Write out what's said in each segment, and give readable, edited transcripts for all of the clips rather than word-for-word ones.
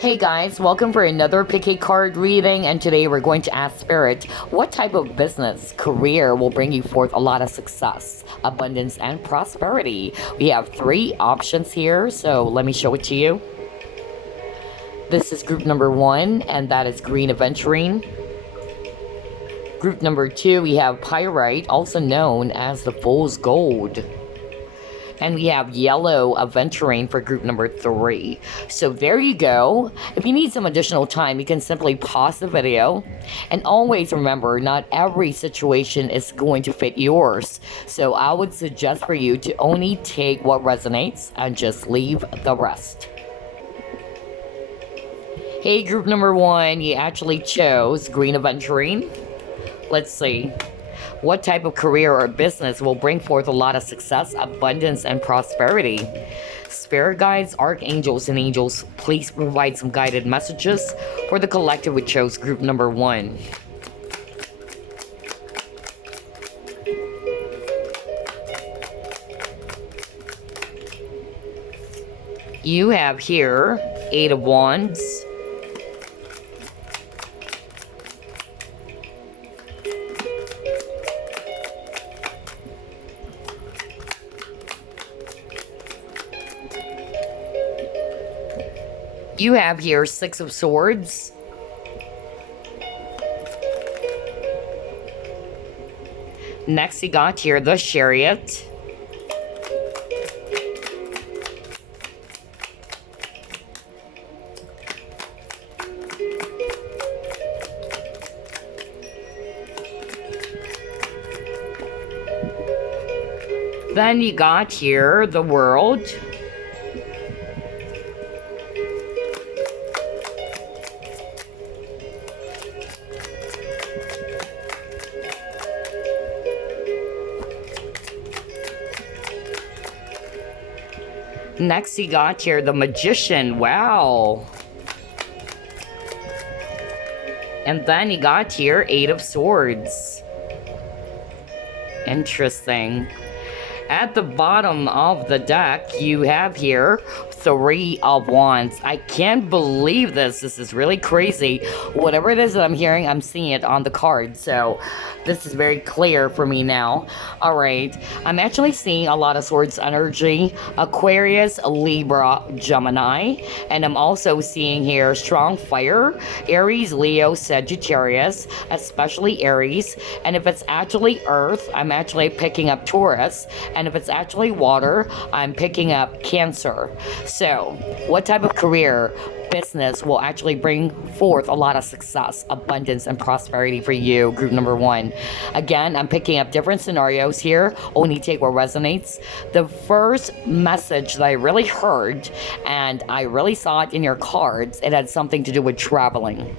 Hey guys, welcome for another picky card reading, and today we're going to ask Spirit, what type of business, career will bring you forth a lot of success, abundance, and prosperity? We have three options here, so let me show it to you. This is group number 1, and that is green Aventurine. Group number 2, we have Pyrite, also known as the Fool's Gold. And we have yellow Aventurine for group number 3. So there you go. If you need some additional time, you can simply pause the video. And always remember, not every situation is going to fit yours. So I would suggest for you to only take what resonates and just leave the rest. Hey, group number 1, you actually chose green Aventurine. Let's see. What type of career or business will bring forth a lot of success, abundance, and prosperity? Spirit guides, archangels, and angels, please provide some guided messages for the collective who chose group number 1. You have here 8 of Wands. You have here 6 of Swords. Next, you got here the Chariot. Then you got here the World. Next, you got here the Magician. Wow. And then you got here 8 of Swords. Interesting. At the bottom of the deck, you have here 3 of Wands. I can't believe this. This is really crazy. Whatever it is that I'm hearing, I'm seeing it on the card. So this is very clear for me now. All right. I'm actually seeing a lot of Swords energy. Aquarius, Libra, Gemini. And I'm also seeing here strong fire. Aries, Leo, Sagittarius, especially Aries. And if it's actually Earth, I'm actually picking up Taurus. And if it's actually water, I'm picking up Cancer. So, what type of career, business will actually bring forth a lot of success, abundance, and prosperity for you, group number 1? Again, I'm picking up different scenarios here. Only take what resonates. The first message that I really heard, and I really saw it in your cards, it had something to do with traveling.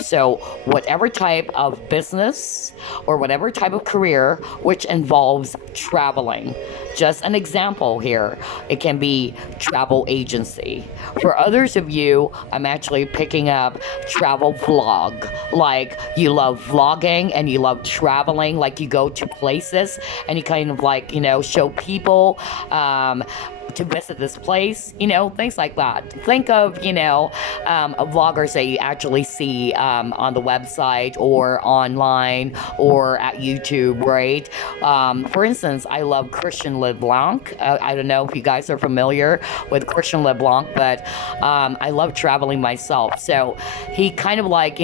So, whatever type of business or whatever type of career which involves traveling. Just an example here. It can be travel agency. For others of you, I'm actually picking up travel vlog. Like, you love vlogging and you love traveling, like you go to places and you kind of like, show people to visit this place, things like that. Think of, vloggers that you actually see on the website or online or at YouTube, right? For instance, I love Christian LeBlanc. I don't know if you guys are familiar with Christian LeBlanc, but I love traveling myself. So he kind of like,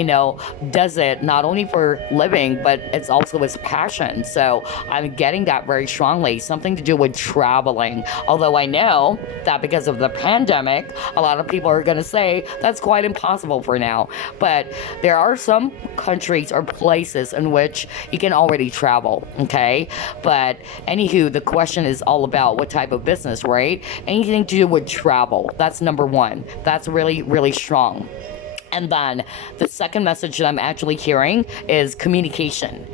does it not only for living, but it's also his passion. So I'm getting that very strongly, something to do with traveling. Although I know that because of the pandemic, a lot of people are going to say that's quite impossible for now. But there are some countries or places in which you can already travel, okay? But anywho, the question is all about what type of business, right? Anything to do with travel. That's number 1. That's really, really strong. And then the second message that I'm actually hearing is communication.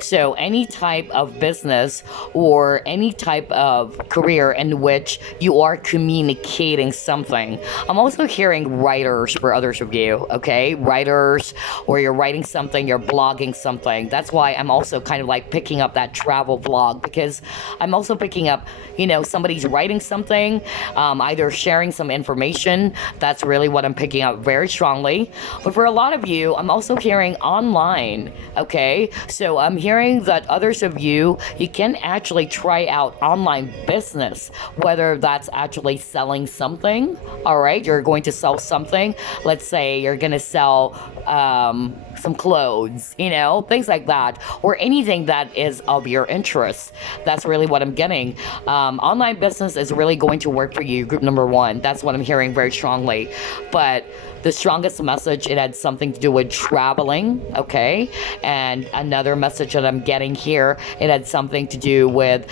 So any type of business or any type of career in which you are communicating something. I'm also hearing writers for others of you, okay? Writers, or you're writing something, you're blogging something. That's why I'm also kind of like picking up that travel vlog, because I'm also picking up, somebody's writing something, either sharing some information. That's really what I'm picking up very strongly. But for a lot of you, I'm also hearing online, okay? So I'm hearing that others of you can actually try out online business, whether that's actually selling something. All right, you're going to sell something. Let's say you're going to sell some clothes, things like that, or anything that is of your interest. That's really what I'm getting. Online business is really going to work for you, group number one. That's what I'm hearing very strongly. But the strongest message, it had something to do with traveling, okay? And another message that I'm getting here, it had something to do with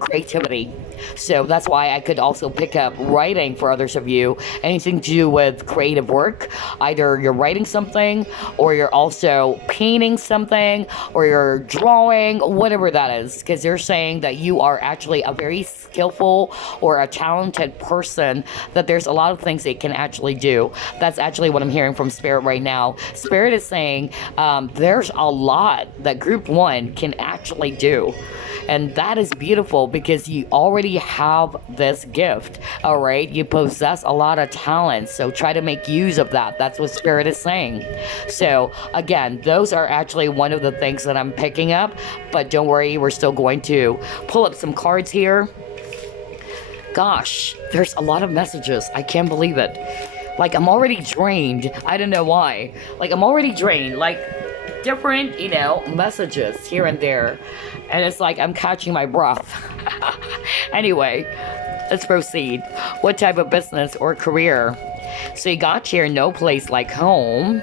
creativity. So that's why I could also pick up writing for others of you, anything to do with creative work. Either you're writing something, or you're also painting something, or you're drawing, whatever that is, because they're saying that you are actually a very skillful or a talented person, that there's a lot of things they can actually do. That's actually what I'm hearing from Spirit right now. Spirit is saying there's a lot that group one can actually do. And that is beautiful, because you already have this gift, all right? You possess a lot of talent, so try to make use of that. That's what Spirit is saying. So, again, those are actually one of the things that I'm picking up, but don't worry, we're still going to pull up some cards here. Gosh, there's a lot of messages. I can't believe it. Like, I'm already drained. I don't know why. Like, I'm already drained. Like, different, messages here and there. And it's like I'm catching my breath. Anyway, let's proceed. What type of business or career? So you got here, no place like home.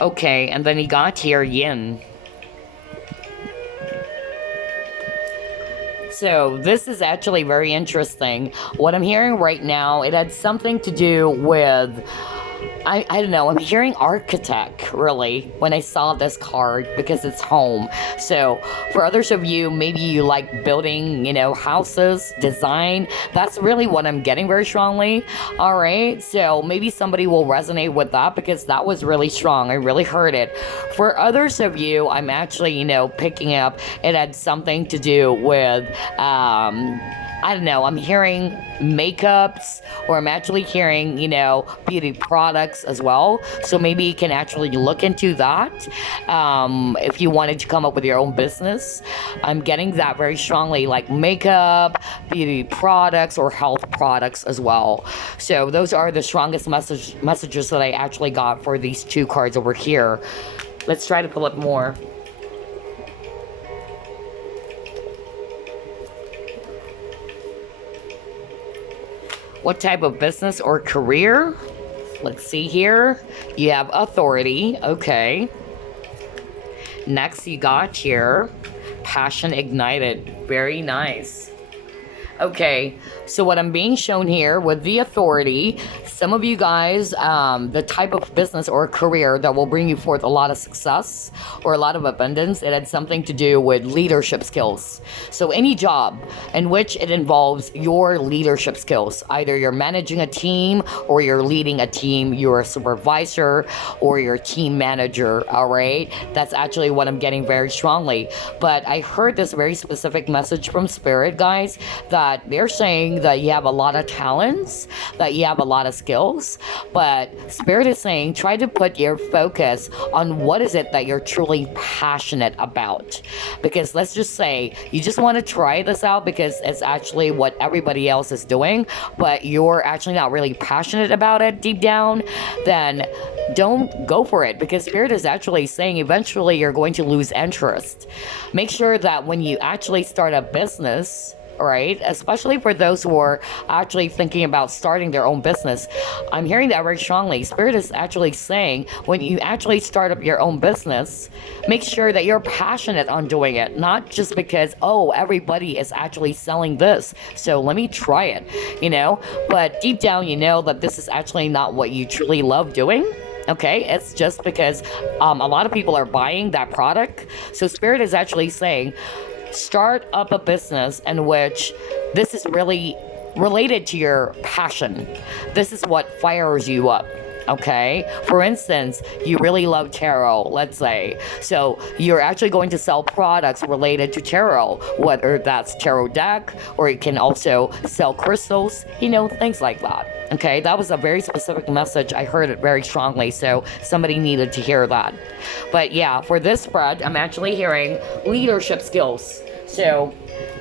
Okay, and then he got here yin. So this is actually very interesting. What I'm hearing right now, it had something to do with, I don't know, I'm hearing architect, really, when I saw this card, because it's home. So for others of you, maybe you like building, houses, design. That's really what I'm getting very strongly. All right, so maybe somebody will resonate with that, because that was really strong. I really heard it. For others of you, I'm actually, picking up, it had something to do with, I don't know, I'm hearing makeups, or I'm actually hearing, beauty products as well. So maybe you can actually look into that if you wanted to come up with your own business. I'm getting that very strongly, like makeup, beauty products, or health products as well. So those are the strongest messages that I actually got for these two cards over here. Let's try to pull up more. What type of business or career? Let's see here. You have authority. Okay. Next, you got here passion ignited. Very nice. Okay, so what I'm being shown here with the authority, some of you guys, the type of business or career that will bring you forth a lot of success or a lot of abundance, it had something to do with leadership skills. So any job in which it involves your leadership skills, either you're managing a team or you're leading a team, you're a supervisor or you're a team manager, all right? That's actually what I'm getting very strongly. But I heard this very specific message from Spirit, guys, that they're saying that you have a lot of talents, that you have a lot of skills, but Spirit is saying try to put your focus on what is it that you're truly passionate about. Because let's just say you just want to try this out because it's actually what everybody else is doing, but you're actually not really passionate about it deep down, then don't go for it, because Spirit is actually saying eventually you're going to lose interest. Make sure that when you actually start a business, right? Especially for those who are actually thinking about starting their own business. I'm hearing that very strongly. Spirit is actually saying when you actually start up your own business, make sure that you're passionate on doing it, not just because, oh, everybody is actually selling this, so let me try it, but deep down you know that this is actually not what you truly love doing. Okay, it's just because a lot of people are buying that product. So Spirit is actually saying, start up a business in which this is really related to your passion. This is what fires you up. Okay, for instance, you really love tarot, let's say, so you're actually going to sell products related to tarot, whether that's tarot deck, or you can also sell crystals, things like that. Okay, that was a very specific message. I heard it very strongly, so somebody needed to hear that. But yeah, for this spread, I'm actually hearing leadership skills. So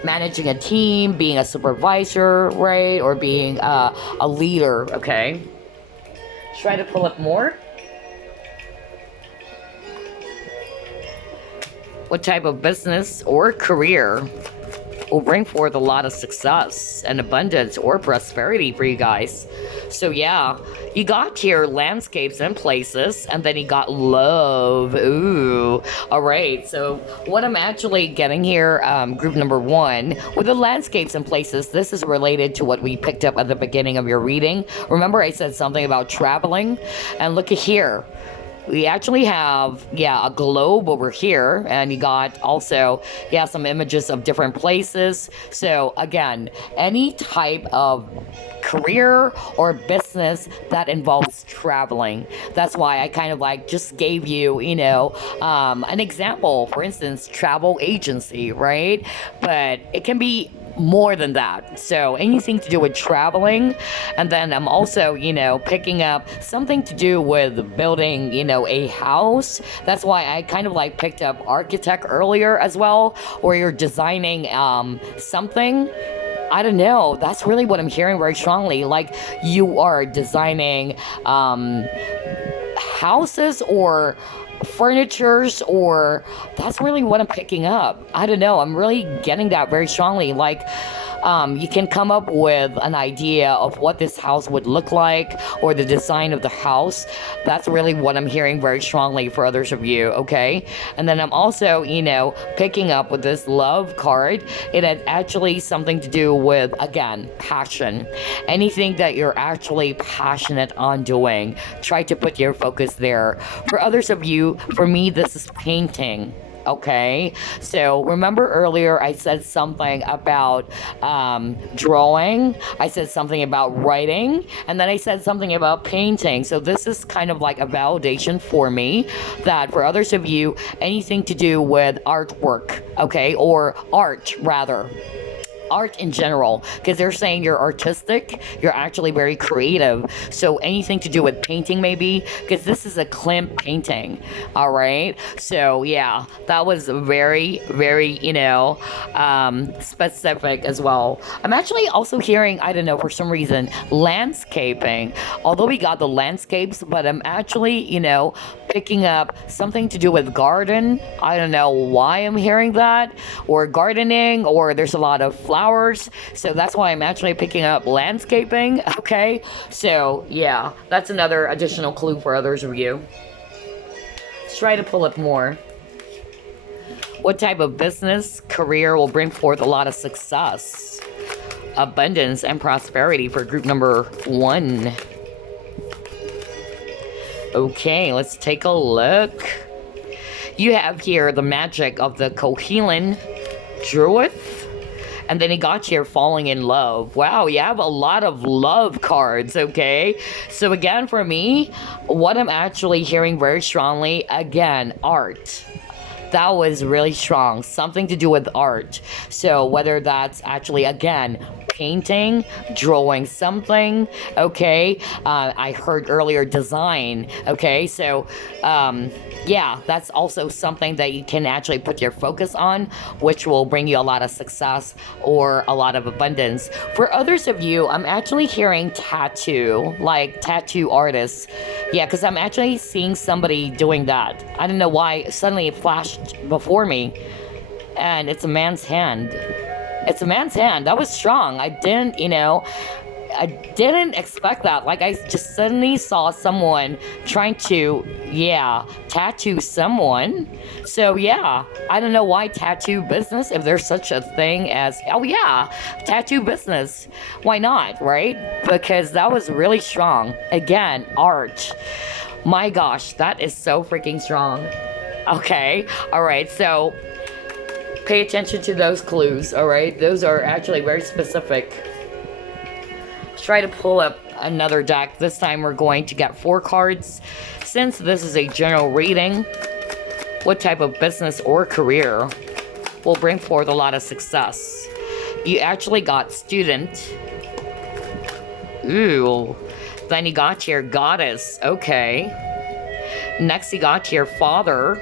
managing a team, being a supervisor, right, or being a leader. Okay, try to pull up more. What type of business or career will bring forth a lot of success and abundance or prosperity for you guys? So yeah, you got here landscapes and places, and then you got love. Ooh, all right. So what I'm actually getting here, group number 1, with the landscapes and places, this is related to what we picked up at the beginning of your reading. Remember I said something about traveling? And look at here. We actually have, a globe over here, and you got also, some images of different places. So again, any type of career or business that involves traveling. That's why I kind of just gave you, an example. For instance, travel agency, right? But it can be more than that. So anything to do with traveling. And then I'm also, picking up something to do with building, a house. That's why I kind of picked up architect earlier as well, or you're designing something. I don't know. That's really what I'm hearing very strongly. Like you are designing houses or furnitures, or that's really what I'm picking up. I don't know. I'm really getting that very strongly. You can come up with an idea of what this house would look like, or the design of the house. That's really what I'm hearing very strongly for others of you, okay? And then I'm also, picking up with this love card. It had actually something to do with, again, passion. Anything that you're actually passionate on doing, try to put your focus there. For others of you, for me, this is painting. Okay, so remember earlier I said something about drawing, I said something about writing, and then I said something about painting. So this is kind of like a validation for me that for others of you, anything to do with artwork, okay, or art rather. Art in general, because they're saying you're artistic, you're actually very creative. So anything to do with painting maybe, because this is a Klimt painting. All right, so yeah, that was very, very, specific as well. I'm actually also hearing, I don't know, for some reason, landscaping. Although we got the landscapes, but I'm actually, picking up something to do with garden. I don't know why I'm hearing that, or gardening, or there's a lot of flowers. So that's why I'm actually picking up landscaping. Okay, so yeah, that's another additional clue for others of you. Let's try to pull up more. What type of business career will bring forth a lot of success, abundance, and prosperity for group number 1? Okay, let's take a look. You have here the magic of the Kohelan Druid. And then he got here falling in love. Wow, you have a lot of love cards, okay? So again, for me, what I'm actually hearing very strongly, again, art. That was really strong. Something to do with art. So whether that's actually, again, painting, drawing something, okay? I heard earlier design, okay? So, yeah, that's also something that you can actually put your focus on, which will bring you a lot of success or a lot of abundance. For others of you, I'm actually hearing tattoo, like tattoo artists. Yeah, because I'm actually seeing somebody doing that. I don't know why, suddenly it flashed before me, and it's a man's hand. It's a man's hand. That was strong. I didn't, I didn't expect that. Like, I just suddenly saw someone trying to, tattoo someone. So, yeah, I don't know why tattoo business, if there's such a thing as, tattoo business. Why not, right? Because that was really strong. Again, art. My gosh, that is so freaking strong. Okay, all right, so pay attention to those clues, all right? Those are actually very specific. Try to pull up another deck. This time we're going to get 4 cards. Since this is a general reading, what type of business or career will bring forth a lot of success? You actually got student. Ooh. Then you got here goddess. Okay. Next you got here father.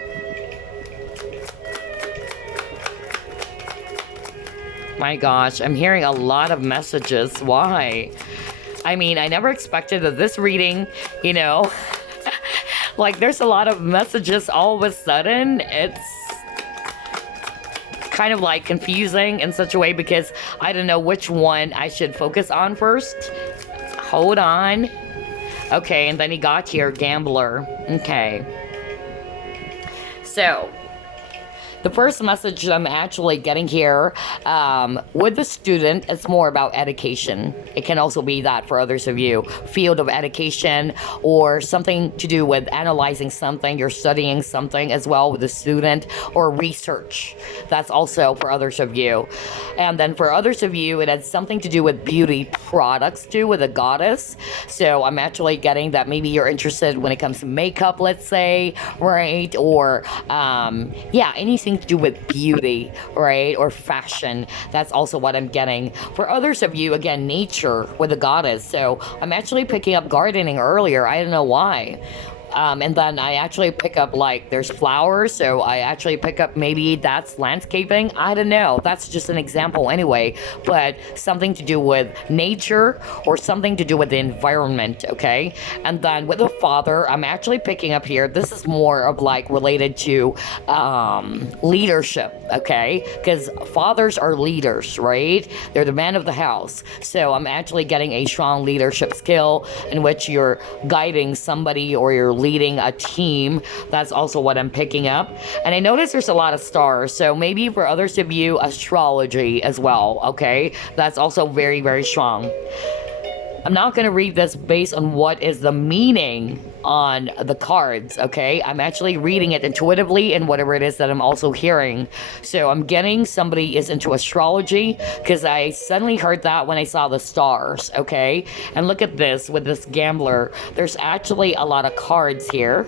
My gosh, I'm hearing a lot of messages. Why? I mean, I never expected that this reading, like there's a lot of messages all of a sudden. It's kind of like confusing in such a way because I don't know which one I should focus on first. Hold on. Okay, and then he got here, gambler. Okay. So, the first message I'm actually getting here, with the student, it's more about education. It can also be that for others of you. Field of education or something to do with analyzing something, you're studying something as well with the student, or research. That's also for others of you. And then for others of you, it has something to do with beauty products too, with a goddess. So I'm actually getting that maybe you're interested when it comes to makeup, let's say, right? Or, anything to do with beauty, right? Or fashion. That's also what I'm getting. For others of you, again, nature with a goddess. So I'm actually picking up gardening earlier. I don't know why. And then I actually pick up, like, there's flowers, so I actually pick up maybe that's landscaping. I don't know. That's just an example anyway. But something to do with nature or something to do with the environment, okay? And then with the father, I'm actually picking up here. This is more of, like, related to leadership, okay? Because fathers are leaders, right? They're the man of the house. So I'm actually getting a strong leadership skill in which you're guiding somebody or you're leading a team. That's also what I'm picking up. And I notice there's a lot of stars, so maybe for others of you, astrology as well, okay? That's also very, very strong. I'm not going to read this based on what is the meaning on the cards, okay? I'm actually reading it intuitively and whatever it is that I'm also hearing. So I'm getting somebody is into astrology because I suddenly heard that when I saw the stars, okay? And look at this with this gambler. There's actually a lot of cards here.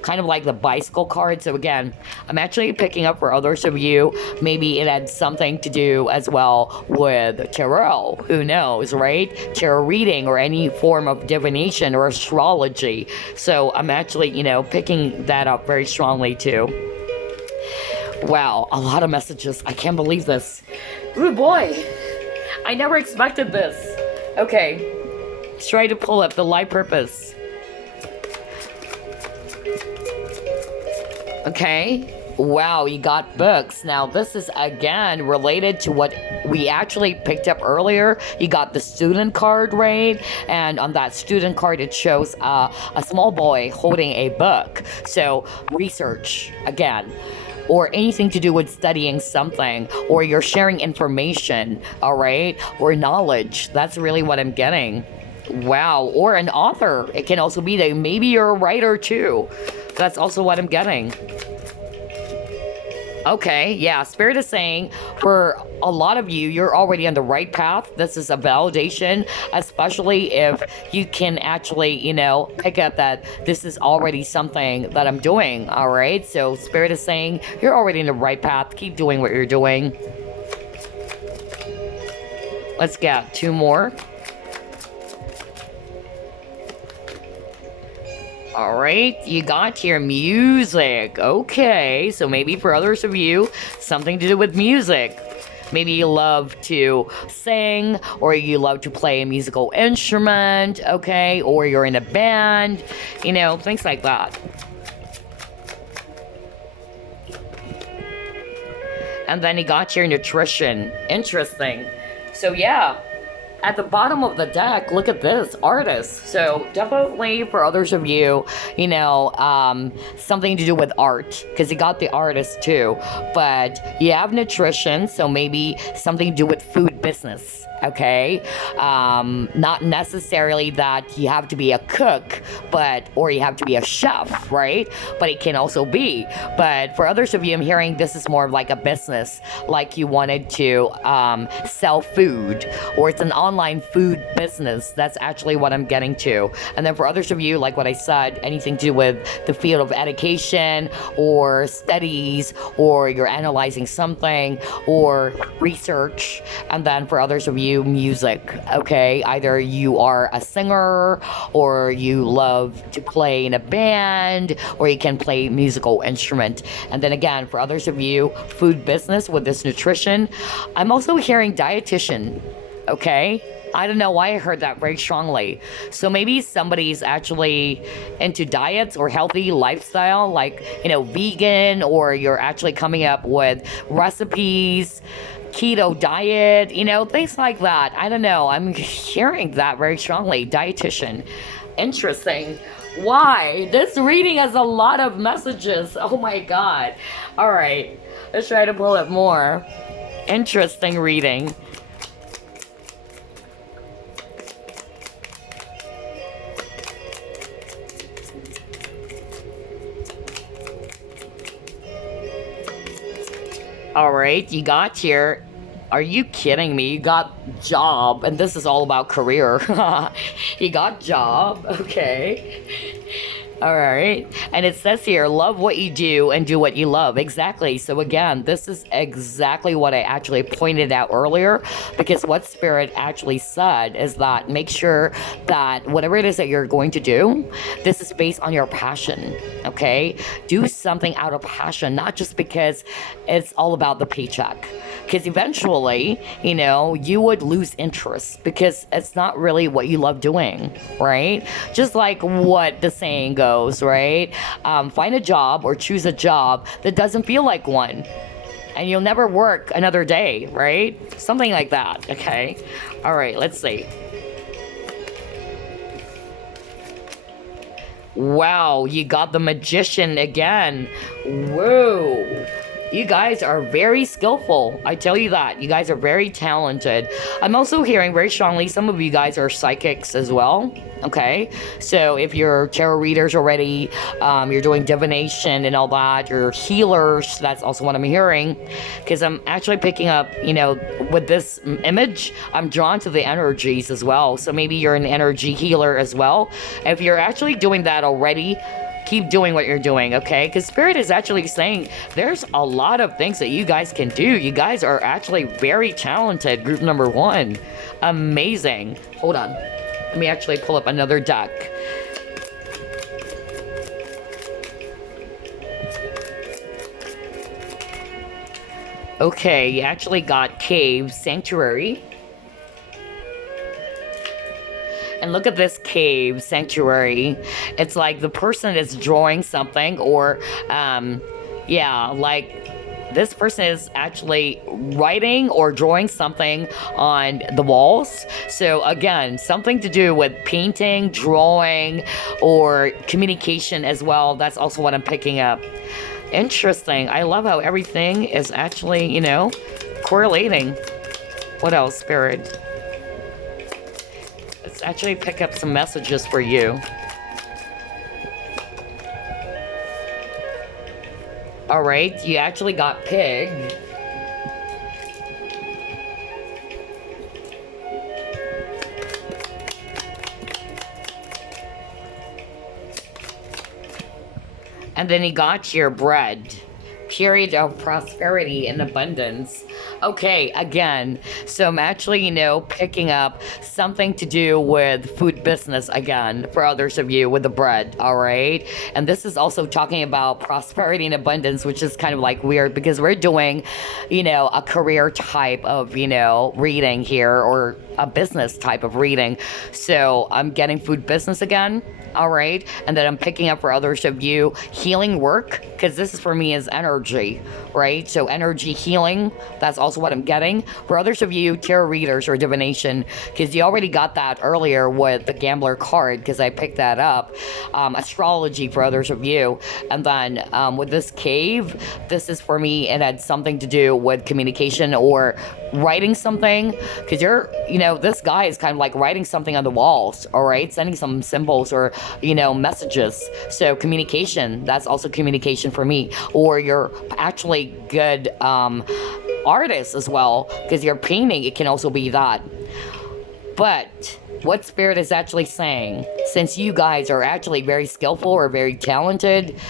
Kind of like the bicycle card. So again, I'm actually picking up for others of you, maybe it had something to do as well with tarot. Who knows, right? Tarot reading or any form of divination or astrology. So I'm actually, picking that up very strongly too. Wow, a lot of messages. I can't believe this. Oh boy, I never expected this. Okay, let's try to pull up the life purpose. Okay, wow, you got books. Now, this is, again, related to what we actually picked up earlier. You got the student card, right? And on that student card, it shows a small boy holding a book. So, research, again. Or anything to do with studying something. Or you're sharing information, all right? Or knowledge. That's really what I'm getting. Wow, or an author. It can also be that maybe you're a writer too. That's also what I'm getting. Okay, yeah, Spirit is saying for a lot of you, you're already on the right path. This is a validation, especially if you can actually, pick up that this is already something that I'm doing, all right? So Spirit is saying you're already in the right path. Keep doing what you're doing. Let's get 2 more. Alright, you got here music. Okay, so maybe for others of you, something to do with music. Maybe you love to sing, or you love to play a musical instrument, okay? Or you're in a band, things like that. And then you got your nutrition. Interesting. So yeah, at the bottom of the deck, look at this, artist. So definitely for others of you, you know, something to do with art, because you got the artist too. But you have nutrition, so maybe something to do with food business. Okay, not necessarily that you have to be a cook, or you have to be a chef, right? But it can also be. But for others of you, I'm hearing this is more of like a business, like you wanted to sell food, or it's an online food business. That's actually what I'm getting to. And then for others of you, like what I said, anything to do with the field of education or studies, or you're analyzing something or research. And then for others of you, music. Okay, either you are a singer, or you love to play in a band, or you can play musical instrument. And then again, for others of you, food business with this nutrition. I'm also hearing dietitian. Okay, I don't know why I heard that very strongly. So maybe somebody's actually into diets or healthy lifestyle, like, you know, vegan, or you're actually coming up with recipes, keto diet, you know, things like that. I don't know. I'm hearing that very strongly. Dietitian. Interesting. Why? This reading has a lot of messages. Oh my god. All right. Let's try to pull it more. Interesting reading. All right, you got here. Are you kidding me? You got job, and this is all about career. You got job, okay. All right, and it says here, love what you do and do what you love. Exactly. So again, this is exactly what I actually pointed out earlier, because what Spirit actually said is that make sure that whatever it is that you're going to do, this is based on your passion, okay? Do something out of passion, not just because it's all about the paycheck. Because eventually, you know, you would lose interest because it's not really what you love doing, right? Just like what the saying goes, right? Find a job or choose a job that doesn't feel like one, and you'll never work another day, right? Something like that, okay? All right, let's see. Wow, you got the magician again. Whoa. You guys are very skillful. I tell you that. You guys are very talented. I'm also hearing very strongly some of you guys are psychics as well. Okay, so if you're tarot readers already, you're doing divination and all that, you're healers, that's also what I'm hearing. Because I'm actually picking up, you know, with this image, I'm drawn to the energies as well. So maybe you're an energy healer as well. If you're actually doing that already, keep doing what you're doing, okay? Because Spirit is actually saying there's a lot of things that you guys can do. You guys are actually very talented. Group number 1. Amazing. Hold on. Let me actually pull up another deck. Okay, you actually got Cave, Sanctuary. And look at this cave, sanctuary. It's like the person is drawing something, or, yeah, like this person is actually writing or drawing something on the walls. So again, something to do with painting, drawing, or communication as well. That's also what I'm picking up. Interesting. I love how everything is actually, you know, correlating. What else, Spirit? Let's actually pick up some messages for you. All right, you actually got pig. And then you got your bread. Period of prosperity and abundance. Okay, again, so I'm actually, picking up something to do with food business again for others of you with the bread, all right? And this is also talking about prosperity and abundance, which is kind of like weird because we're doing, a career type of, reading here or a business type of reading. So I'm getting food business again. All right. And then I'm picking up for others of you healing work because this is for me is energy, right? So energy healing, that's also what I'm getting. For others of you, tarot readers or divination, because you already got that earlier with the gambler card because I picked that up. Astrology for others of you. And then with this cave, this is for me, it had something to do with communication or writing something because this guy is kind of like writing something on the walls, all right, sending some symbols or messages. So communication, that's also communication for me. Or you're actually good artist as well because you're painting, it can also be that. But what spirit is actually saying, since you guys are actually very skillful or very talented,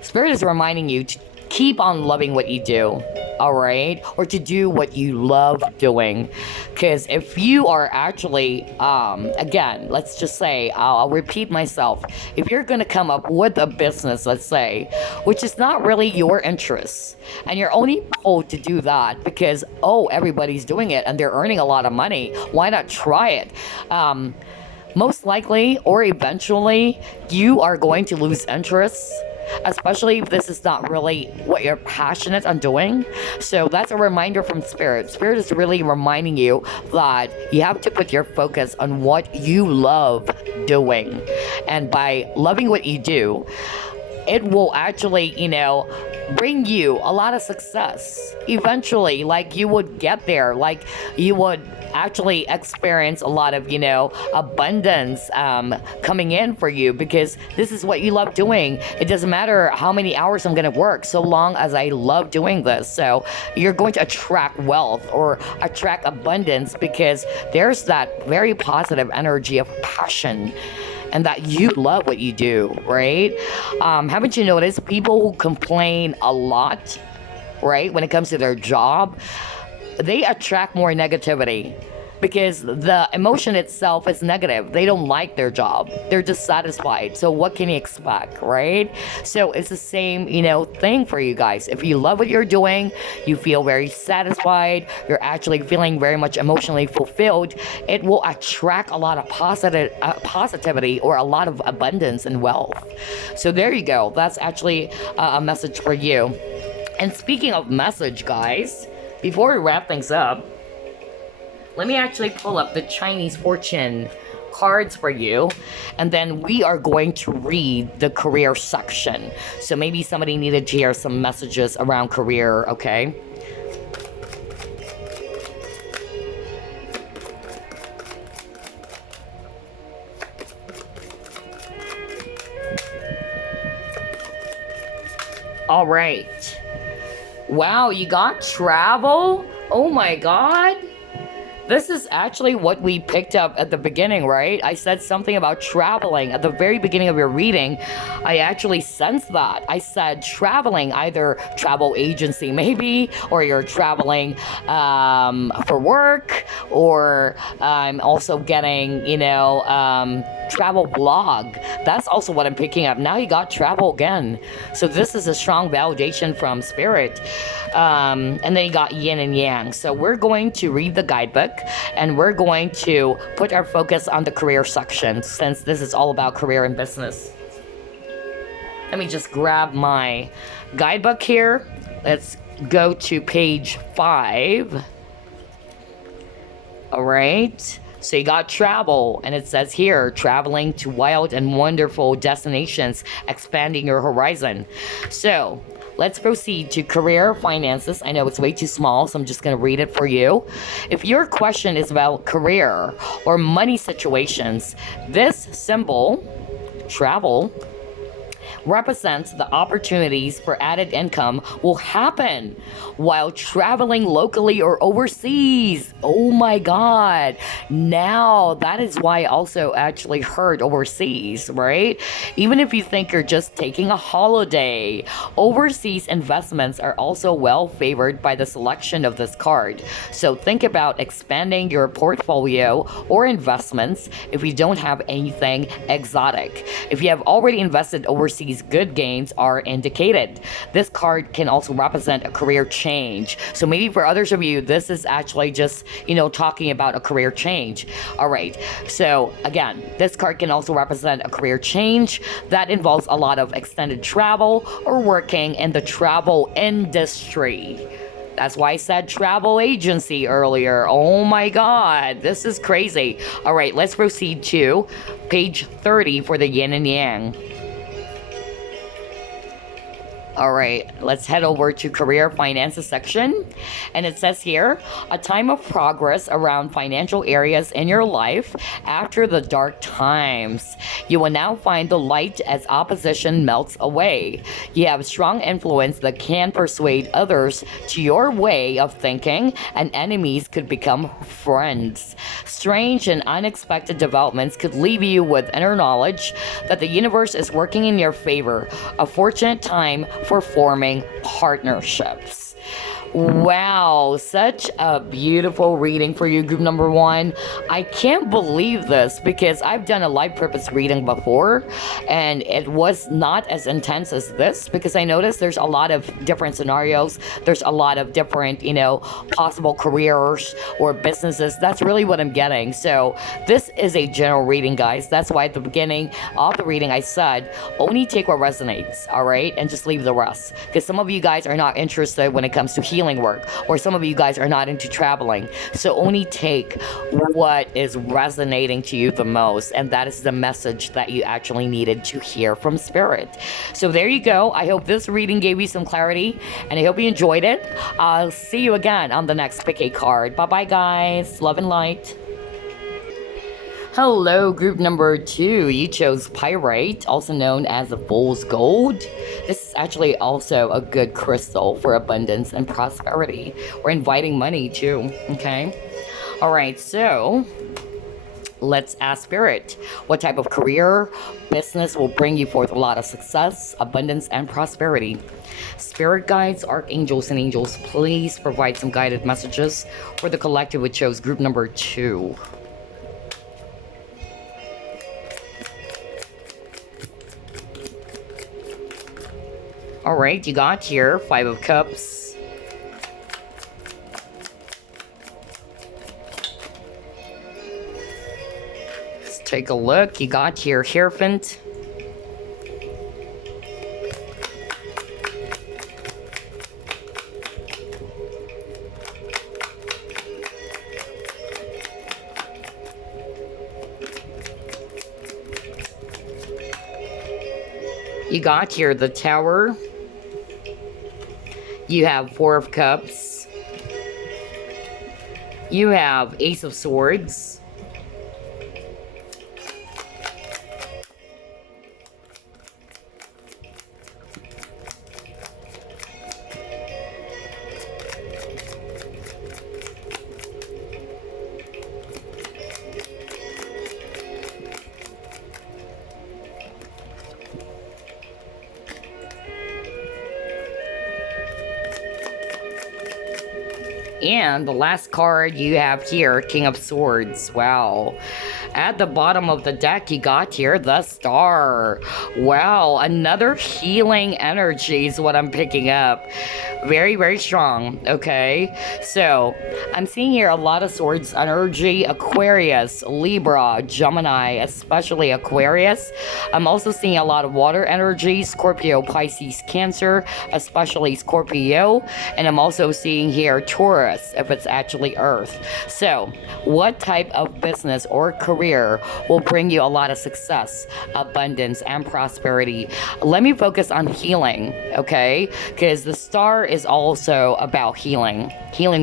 spirit is reminding you to keep on loving what you do, all right? Or to do what you love doing. Because if you are actually, again, let's just say, I'll repeat myself. If you're going to come up with a business, let's say, which is not really your interest, and you're only told to do that because, everybody's doing it and they're earning a lot of money, why not try it? Most likely or eventually, you are going to lose interest, especially if this is not really what you're passionate on doing. So that's a reminder from Spirit. Spirit is really reminding you that you have to put your focus on what you love doing. And by loving what you do, it will actually, bring you a lot of success. Eventually, like you would get there, like you would actually experience a lot of, abundance coming in for you because this is what you love doing. It doesn't matter how many hours I'm going to work so long as I love doing this. So you're going to attract wealth or attract abundance because there's that very positive energy of passion and that you love what you do, right? Haven't you noticed people who complain a lot, right, when it comes to their job, they attract more negativity because the emotion itself is negative. They don't like their job. They're dissatisfied. So what can you expect, right? So it's the same, thing for you guys. If you love what you're doing, you feel very satisfied, you're actually feeling very much emotionally fulfilled, it will attract a lot of positivity or a lot of abundance and wealth. So there you go. That's actually a message for you. And speaking of message, guys, before we wrap things up, let me actually pull up the Chinese fortune cards for you, and then we are going to read the career section. So maybe somebody needed to hear some messages around career, okay? All right. Wow, you got travel? Oh my god. This is actually what we picked up at the beginning, right? I said something about traveling at the very beginning of your reading. I actually sensed that. I said traveling, either travel agency maybe, or you're traveling for work, or I'm also getting, travel blog. That's also what I'm picking up. Now you got travel again. So this is a strong validation from Spirit. And then you got yin and yang. So we're going to read the guidebook and we're going to put our focus on the career section since this is all about career and business. Let me just grab my guidebook here. Let's go to page 5. All right. So you got travel, and it says here, traveling to wild and wonderful destinations, expanding your horizon. So let's proceed to career finances. I know it's way too small, so I'm just going to read it for you. If your question is about career or money situations, this symbol, travel, represents the opportunities for added income will happen while traveling locally or overseas. Oh my god. Now, that is why I also actually heard overseas, right? Even if you think you're just taking a holiday, overseas investments are also well favored by the selection of this card. So think about expanding your portfolio or investments if you don't have anything exotic. If you have already invested overseas, good gains are indicated. This card can also represent a career change. So maybe for others of you, this is actually just, talking about a career change. All right. So again, this card can also represent a career change that involves a lot of extended travel or working in the travel industry. That's why I said travel agency earlier. Oh my god, this is crazy. All right, let's proceed to page 30 for the yin and yang. All right, let's head over to career finances section. And it says here, a time of progress around financial areas in your life after the dark times. You will now find the light as opposition melts away. You have strong influence that can persuade others to your way of thinking, and enemies could become friends. Strange and unexpected developments could leave you with inner knowledge that the universe is working in your favor. A fortunate time for forming partnerships. Wow, such a beautiful reading for you, group number 1. I can't believe this because I've done a life purpose reading before and it was not as intense as this because I noticed there's a lot of different scenarios. There's a lot of different, possible careers or businesses. That's really what I'm getting. So this is a general reading, guys. That's why at the beginning of the reading I said, only take what resonates, all right? And just leave the rest. Because some of you guys are not interested when it comes to healing work, or some of you guys are not into traveling, so only take what is resonating to you the most, and that is the message that you actually needed to hear from spirit. So there you go. I hope this reading gave you some clarity, and I hope you enjoyed it. I'll see you again on the next pick a card. Bye bye, guys. Love and light. Hello, group number 2. You chose Pyrite, also known as the Fool's Gold. This is actually also a good crystal for abundance and prosperity. We're inviting money too, okay? All right, so let's ask Spirit. What type of career, business will bring you forth a lot of success, abundance, and prosperity? Spirit guides, archangels, and angels, please provide some guided messages for the collective which chose group number 2. Alright, you got here 5 of Cups. Let's take a look. You got here Hierophant. You got here the Tower. You have 4 of Cups. You have Ace of Swords. And the last card you have here, King of Swords. Wow. At the bottom of the deck, you got here the Star. Wow, another healing energy is what I'm picking up. Very, very strong, okay? So, I'm seeing here a lot of Swords energy. Aquarius, Libra, Gemini, especially Aquarius. I'm also seeing a lot of water energy. Scorpio, Pisces, Cancer, especially Scorpio. And I'm also seeing here Taurus, if it's actually Earth. So, what type of business or career career will bring you a lot of success, abundance, and prosperity. Let me focus on healing, okay? Because the star is also about healing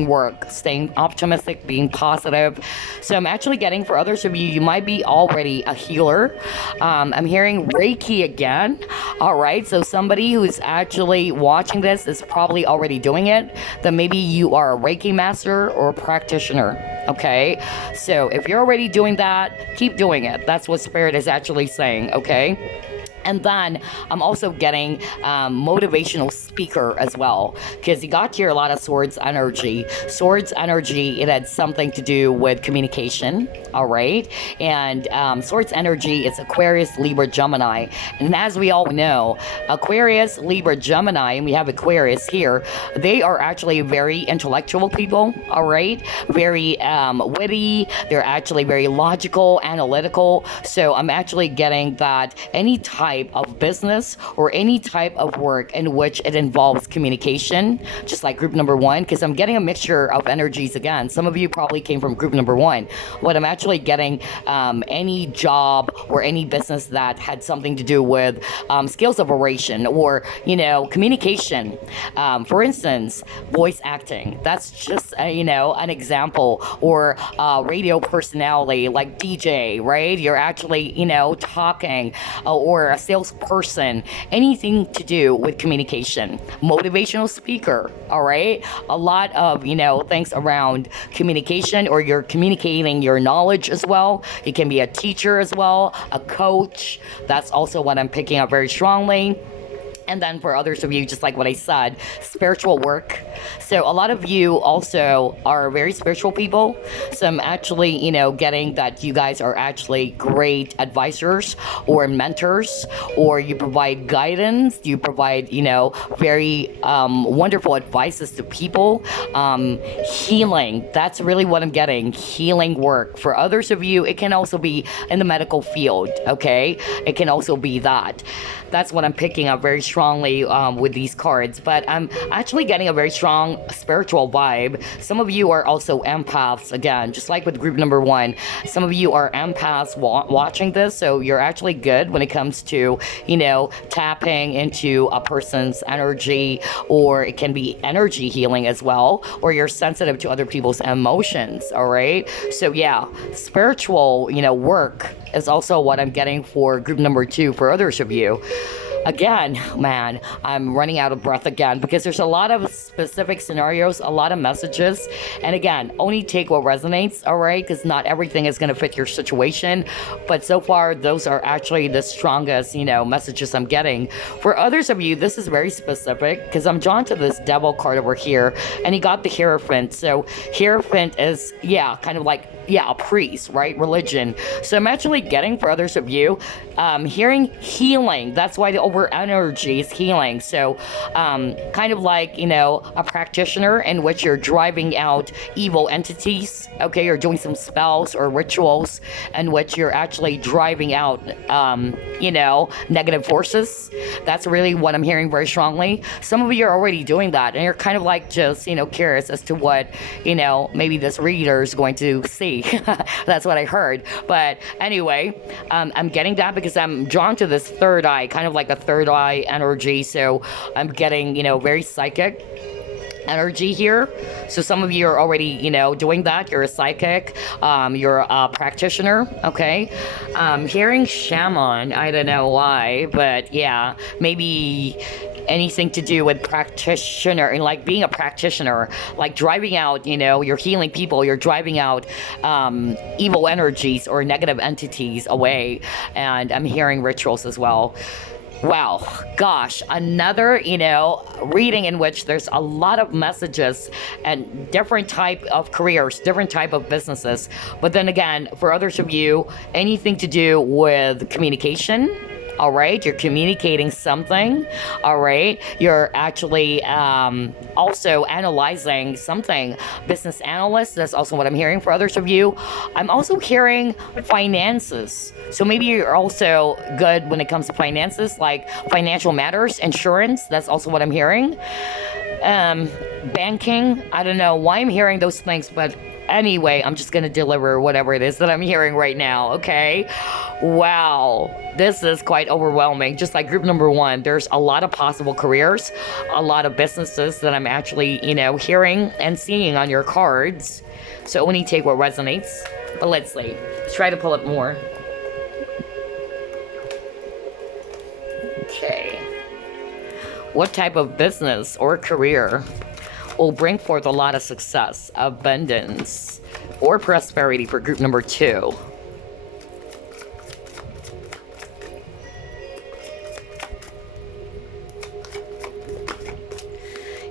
work, staying optimistic, being positive. So I'm actually getting, for others of you, you might be already a healer. I'm hearing Reiki again. All right, so somebody who's actually watching this is probably already doing it. Then maybe you are a Reiki master or a practitioner. Okay, so if you're already doing that, keep doing it. That's what Spirit is actually saying. Okay. And then I'm also getting motivational speaker as well, because you got here a lot of swords energy. Swords energy, it had something to do with communication, all right? And swords energy, it's Aquarius, Libra, Gemini. And as we all know, Aquarius, Libra, Gemini, and we have Aquarius here, they are actually very intellectual people, all right? Very witty, they're actually very logical, analytical. So I'm actually getting that any type of business or any type of work in which it involves communication, just like group number 1, because I'm getting a mixture of energies again. Some of you probably came from group number 1. What I'm actually getting, any job or any business that had something to do with skills of oration or, communication. For instance, voice acting. That's just, an example. Or radio personality like DJ, right? You're actually, talking, or a salesperson, anything to do with communication. Motivational speaker, all right? A lot of, things around communication, or you're communicating your knowledge as well. You can be a teacher as well, a coach. That's also what I'm picking up very strongly. And then for others of you, just like what I said, spiritual work. So a lot of you also are very spiritual people. So I'm actually, getting that you guys are actually great advisors or mentors, or you provide guidance. You provide, very wonderful advices to people. Healing, that's really what I'm getting. Healing work. For others of you, it can also be in the medical field, okay? It can also be that. That's what I'm picking up very strongly with these cards. But I'm actually getting a very strong spiritual vibe. Some of you are also empaths, again, just like with group number 1. Some of you are empaths watching this, so you're actually good when it comes to, tapping into a person's energy, or it can be energy healing as well, or you're sensitive to other people's emotions, all right? So yeah, spiritual, work is also what I'm getting for group number 2 for others of you. Again, man, I'm running out of breath again, because there's a lot of specific scenarios, a lot of messages. And again, only take what resonates, all right? Because not everything is going to fit your situation. But so far, those are actually the strongest, messages I'm getting. For others of you, this is very specific, because I'm drawn to this devil card over here, and he got the Hierophant. So Hierophant is, kind of like, a priest, right? Religion. So I'm actually getting, for others of you, hearing healing. That's why the over energy is healing. So kind of like, a practitioner in which you're driving out evil entities. Okay, you're doing some spells or rituals in which you're actually driving out, negative forces. That's really what I'm hearing very strongly. Some of you are already doing that, and you're kind of like just, curious as to what, maybe this reader is going to see. That's what I heard. But anyway, I'm getting that because I'm drawn to this third eye, kind of like a third eye energy. So I'm getting, very psychic energy here. So some of you are already, doing that. You're a psychic, you're a practitioner, okay? Hearing shaman, I don't know why, but yeah, maybe anything to do with practitioner, and like being a practitioner, like driving out, you're healing people, you're driving out evil energies or negative entities away. And I'm hearing rituals as well. Wow, gosh, another, reading in which there's a lot of messages and different type of careers, different type of businesses. But then again, for others of you, anything to do with communication, all right? You're communicating something, all right? You're actually also analyzing something. Business analyst, that's also what I'm hearing for others of you. I'm also hearing finances. So maybe you're also good when it comes to finances, like financial matters, insurance, that's also what I'm hearing. Banking, I don't know why I'm hearing those things, but Anyway, I'm just gonna deliver whatever it is that I'm hearing right now, okay? Wow, this is quite overwhelming. Just like group number one, there's a lot of possible careers, a lot of businesses that I'm actually, hearing and seeing on your cards. So only take what resonates. But let's see. Let's try to pull up more. Okay. What type of business or career will bring forth a lot of success, abundance, or prosperity for group number two?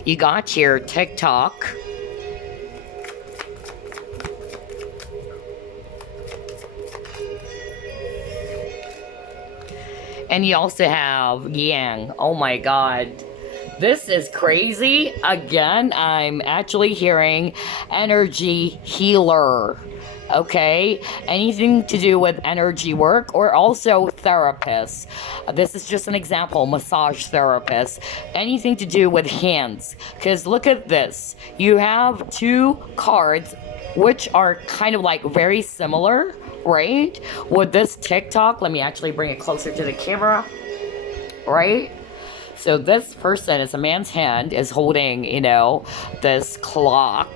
You got here TikTok. And you also have Yang. Oh my god. This is crazy. Again, I'm actually hearing energy healer. Okay? Anything to do with energy work, or also therapist. This is just an example. Massage therapist. Anything to do with hands. Because look at this. You have two cards which are kind of like very similar, right? With this TikTok, let me actually bring it closer to the camera, right? So this person, is a man's hand, is holding, this clock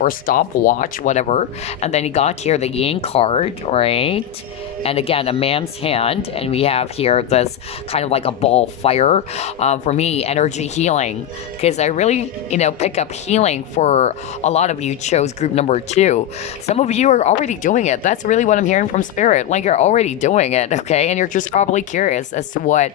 or stopwatch, whatever. And then you got here the Yin card, right? And again, a man's hand. And we have here this kind of like a ball of fire. For me, energy healing. Because I really, pick up healing for a lot of you chose group number two. Some of you are already doing it. That's really what I'm hearing from Spirit. Like, you're already doing it, okay? And you're just probably curious as to what,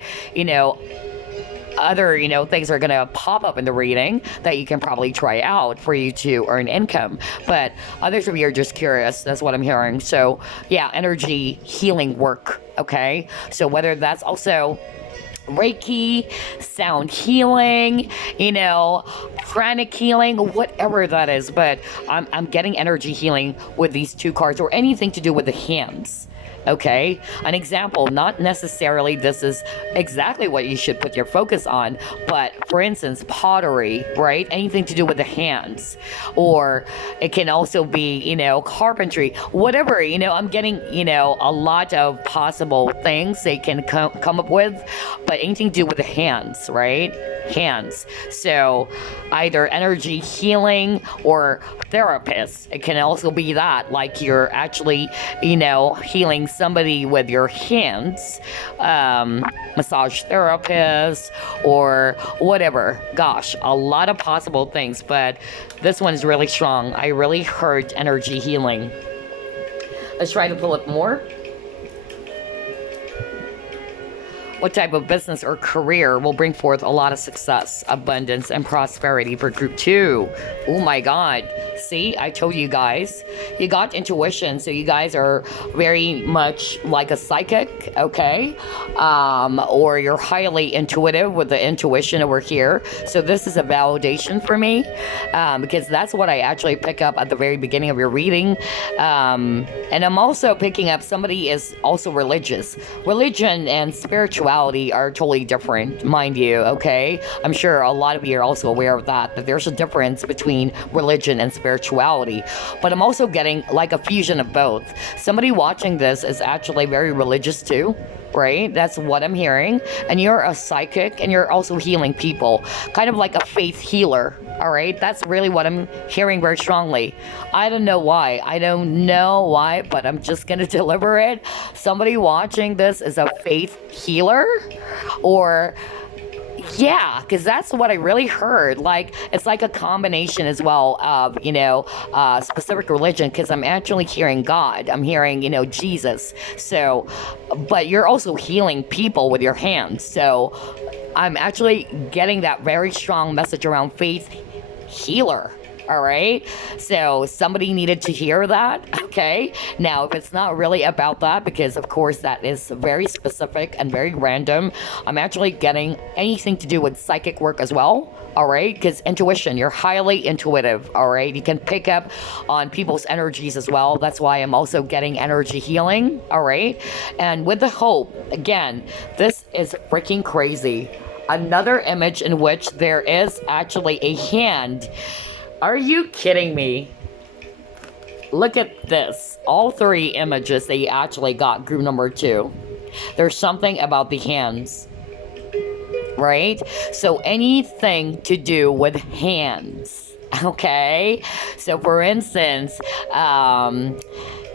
other things are gonna pop up in the reading that you can probably try out for you to earn income. But others of you are just curious. That's what I'm hearing. So yeah, energy healing work. Okay, so whether that's also Reiki, sound healing, pranic healing, whatever that is, but I'm getting energy healing with these two cards, or anything to do with the hands. Okay, an example, not necessarily this is exactly what you should put your focus on, but for instance, pottery, right? Anything to do with the hands, or it can also be, carpentry, whatever, I'm getting, a lot of possible things they can come up with, but anything to do with the hands, right? Hands. So either energy healing or therapist. It can also be that, like you're actually, healing somebody with your hands, massage therapist or whatever. Gosh, a lot of possible things, but this one is really strong. I really heard energy healing. Let's try to pull up more. What type of business or career will bring forth a lot of success, abundance, and prosperity for group two? Oh my god. See, I told you guys. You got intuition, so you guys are very much like a psychic, okay? Or you're highly intuitive with the intuition over here. So this is a validation for me, because that's what I actually pick up at the very beginning of your reading. And I'm also picking up somebody is also religious. Religion and spirituality are totally different, mind you, okay? I'm sure a lot of you are also aware of that there's a difference between religion and spirituality. But I'm also getting like a fusion of both. Somebody watching this is actually very religious too, right? That's what I'm hearing. And you're a psychic, and you're also healing people. Kind of like a faith healer, all right? That's really what I'm hearing very strongly. I don't know why. But I'm just gonna deliver it. Somebody watching this is a faith healer, or yeah, because that's what I really heard. Like, it's like a combination as well of, specific religion, because I'm actually hearing God. I'm hearing, Jesus. So, but you're also healing people with your hands. So I'm actually getting that very strong message around faith healer. All right, so somebody needed to hear that. Okay, now if it's not really about that, because of course that is very specific and very random, I'm actually getting anything to do with psychic work as well. All right, because intuition, you're highly intuitive. All right, you can pick up on people's energies as well. That's why I'm also getting energy healing. All right, and with the hope, again, this is freaking crazy. Another image in which there is actually a hand. Are you kidding me? look at this. All three images that you actually got, group number 2. There's something about the hands, right? So anything to do with hands, okay? So for instance,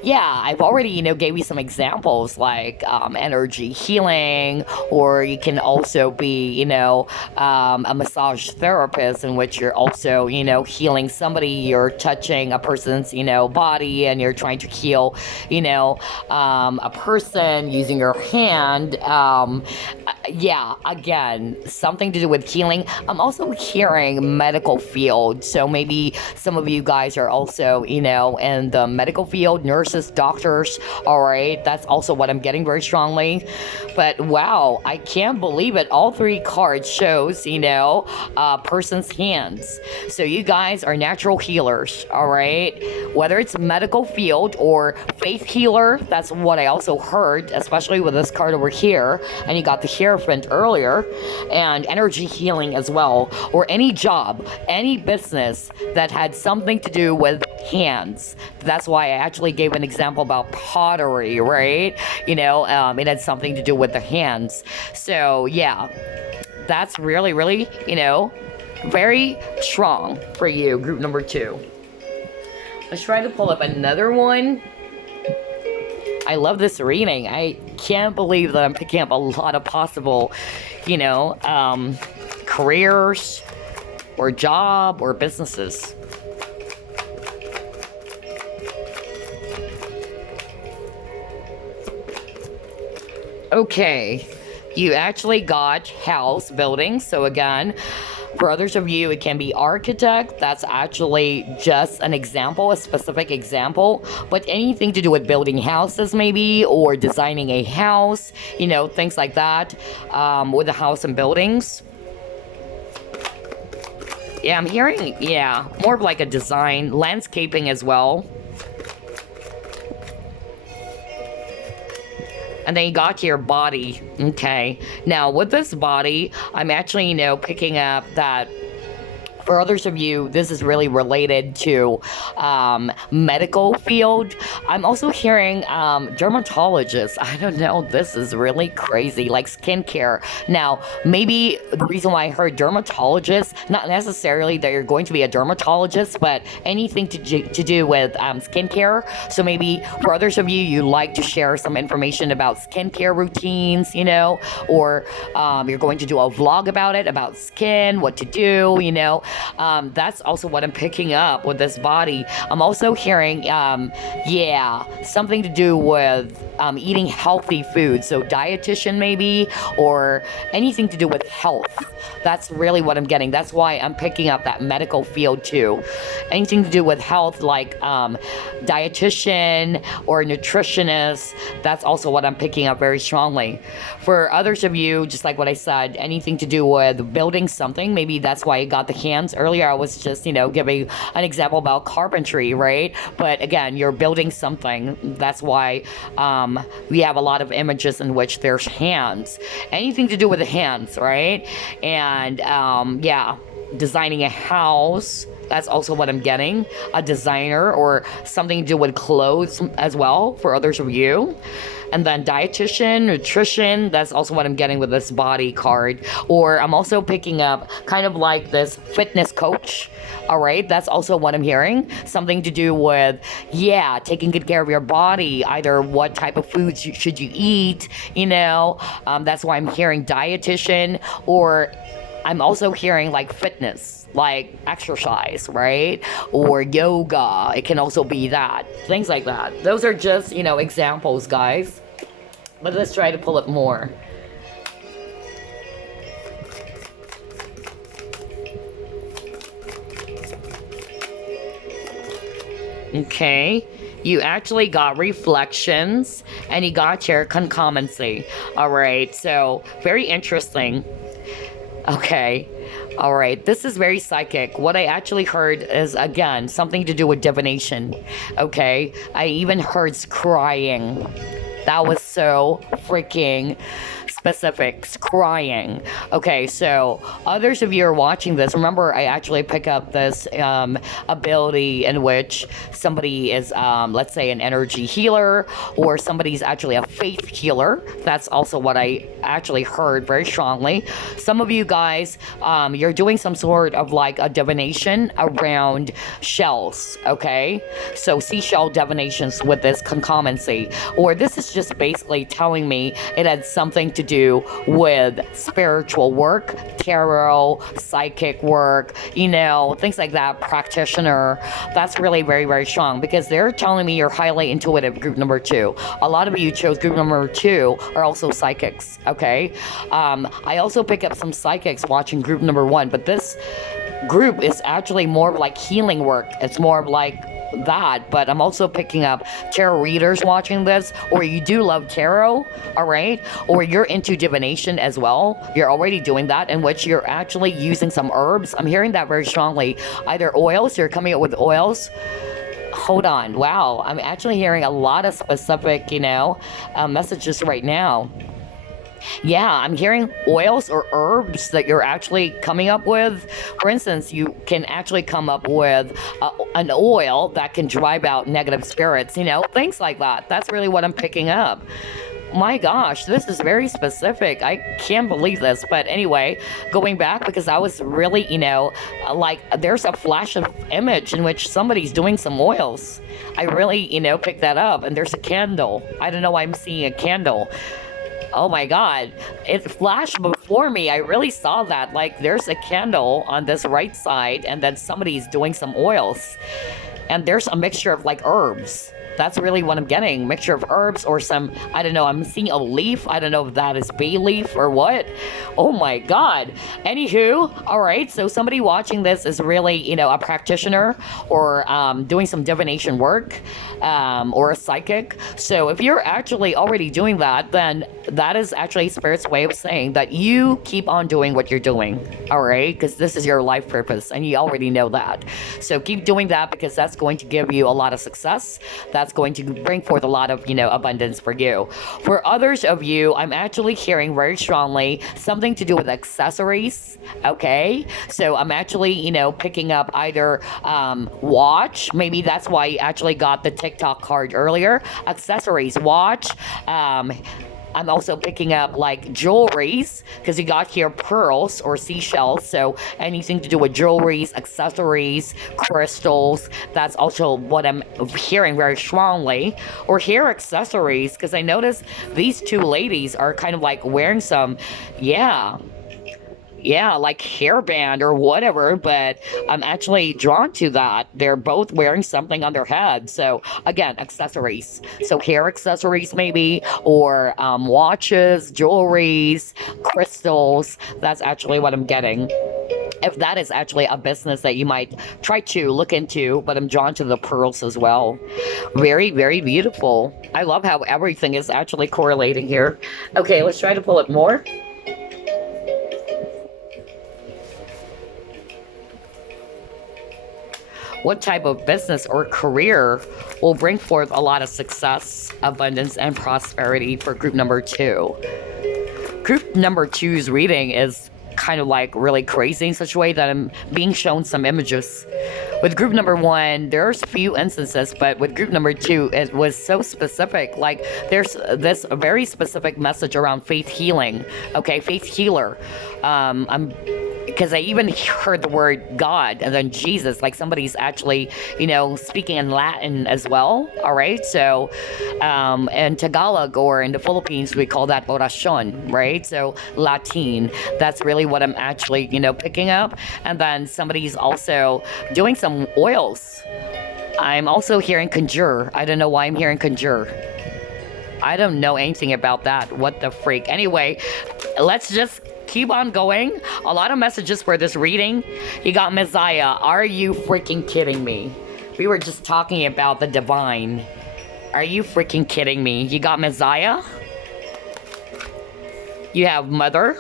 yeah, I've already, gave you some examples like energy healing, or you can also be, a massage therapist in which you're also, healing somebody, you're touching a person's, body, and you're trying to heal, a person using your hand. Yeah, again, something to do with healing. I'm also hearing medical field, so maybe some of you guys are also, in the medical field, nurses, doctors. All right, that's also what I'm getting very strongly. But wow, I can't believe it. All three cards shows, a person's hands. So you guys are natural healers. All right, whether it's medical field or faith healer, that's what I also heard, especially with this card over here. And you got the Hierophant earlier, and energy healing as well, or any job, any business that had something to do with hands. That's why I actually gave an example about pottery, right? It had something to do with the hands. So yeah, that's really, really, very strong for you, group number 2. Let's try to pull up another one. I love this reading. I can't believe that I'm picking up a lot of possible, careers or job or businesses. Okay, you actually got house building. So again, for others of you, it can be architect. That's actually just an example, a specific example. But anything to do with building houses maybe, or designing a house, things like that, with the house and buildings. Yeah, I'm hearing, more of like a design, landscaping as well. And then you got your body. Okay. Now, with this body, I'm actually, picking up that for others of you, this is really related to medical field. I'm also hearing dermatologists. I don't know. This is really crazy, like skincare. Now, maybe the reason why I heard dermatologist, not necessarily that you're going to be a dermatologist, but anything to do with skincare. So maybe for others of you, you like to share some information about skincare routines, or you're going to do a vlog about it, about skin, what to do, that's also what I'm picking up with this body. I'm also hearing, something to do with eating healthy food. So dietitian maybe, or anything to do with health. That's really what I'm getting. That's why I'm picking up that medical field too. Anything to do with health, like dietitian or nutritionist. That's also what I'm picking up very strongly. For others of you, just like what I said, anything to do with building something. Maybe that's why I got the hands. Earlier I was just, giving an example about carpentry, right? But again, you're building something. That's why we have a lot of images in which there's hands. Anything to do with the hands, right? And designing a house. That's also what I'm getting. A designer, or something to do with clothes as well for others of you. And then dietitian, nutrition, that's also what I'm getting with this body card. Or I'm also picking up kind of like this fitness coach. All right, that's also what I'm hearing. Something to do with, taking good care of your body. Either what type of foods should you eat, That's why I'm hearing dietitian, or I'm also hearing like fitness, like exercise, right? Or yoga. It can also be that. Things like that. Those are just, examples, guys. But let's try to pull up more. Okay. You actually got reflections, and you got your concommency. All right. So, very interesting. Okay. All right. This is very psychic. What I actually heard is, again, something to do with divination. Okay. I even heard crying. That was so freaking specifics, crying. Okay, so others of you are watching this. Remember, I actually pick up this ability in which somebody is, let's say, an energy healer, or somebody's actually a faith healer. That's also what I actually heard very strongly. Some of you guys, you're doing some sort of like a divination around shells, okay? So seashell divinations with this concommency, or this is just basically telling me it had something to do with spiritual work, tarot, psychic work, you know, things like that, practitioner. That's really very, very strong, because they're telling me you're highly intuitive, group number 2. A lot of you chose group number 2 are also psychics, okay? I also pick up some psychics watching group number 1, but this group is actually more of like healing work. It's more of like that, but I'm also picking up tarot readers watching this, or you do love tarot, all right, or you're into divination as well. You're already doing that, in which you're actually using some herbs. I'm hearing that very strongly. Either oils, you're coming up with oils. Hold on, wow, I'm actually hearing a lot of specific, you know, messages right now. Yeah, I'm hearing oils or herbs that you're actually coming up with. For instance, you can actually come up with an oil that can drive out negative spirits, you know, things like that. That's really what I'm picking up. My gosh, this is very specific. I can't believe this. But anyway, going back, because I was really, you know, like there's a flash of image in which somebody's doing some oils. I really, you know, picked that up, and there's a candle. I don't know why I'm seeing a candle. Oh my god, it flashed before me. I really saw that. Like, there's a candle on this right side, and then somebody's doing some oils. And there's a mixture of like herbs. That's really what I'm getting. Mixture of herbs or some, I don't know, I'm seeing a leaf. I don't know if that is bay leaf or what. Oh my god. Anywho, all right, so somebody watching this is really, you know, a practitioner, or doing some divination work, or a psychic. So if you're actually already doing that, then that is actually Spirit's way of saying that you keep on doing what you're doing, all right? Because this is your life purpose, and you already know that. So keep doing that, because that's going to give you a lot of success. That's going to bring forth a lot of, you know, abundance for you. For others of you, I'm actually hearing very strongly something to do with accessories, okay? So I'm actually, you know, picking up either watch, maybe that's why you actually got the TikTok card earlier, accessories, watch, I'm also picking up like jewelries, because you got here pearls or seashells. So anything to do with jewelries, accessories, crystals, that's also what I'm hearing very strongly. Or hair accessories, because I noticed these two ladies are kind of like wearing some, yeah, like hairband or whatever, but I'm actually drawn to that. They're both wearing something on their head. So again, accessories. So hair accessories maybe, or watches, jewelries, crystals. That's actually what I'm getting. If that is actually a business that you might try to look into, but I'm drawn to the pearls as well. Very, very beautiful. I love how everything is actually correlating here. Okay, let's try to pull it more. What type of business or career will bring forth a lot of success, abundance, and prosperity for group number 2? Group number 2's reading is kind of like really crazy in such a way that I'm being shown some images. With group number 1, there's a few instances, but with group number 2, it was so specific. Like, there's this very specific message around faith healing. Okay, faith healer. Because I even heard the word God and then Jesus, like somebody's actually, you know, speaking in Latin as well. All right, so in Tagalog or in the Philippines, we call that oracion, right? So Latin, that's really what I'm actually, you know, picking up. And then somebody's also doing some oils. I'm also hearing conjure. I don't know why I'm hearing conjure. I don't know anything about that. What the freak? Anyway, let's just keep on going. A lot of messages for this reading. You got Messiah. Are you freaking kidding me? We were just talking about the divine. Are you freaking kidding me? You got Messiah. You have Mother.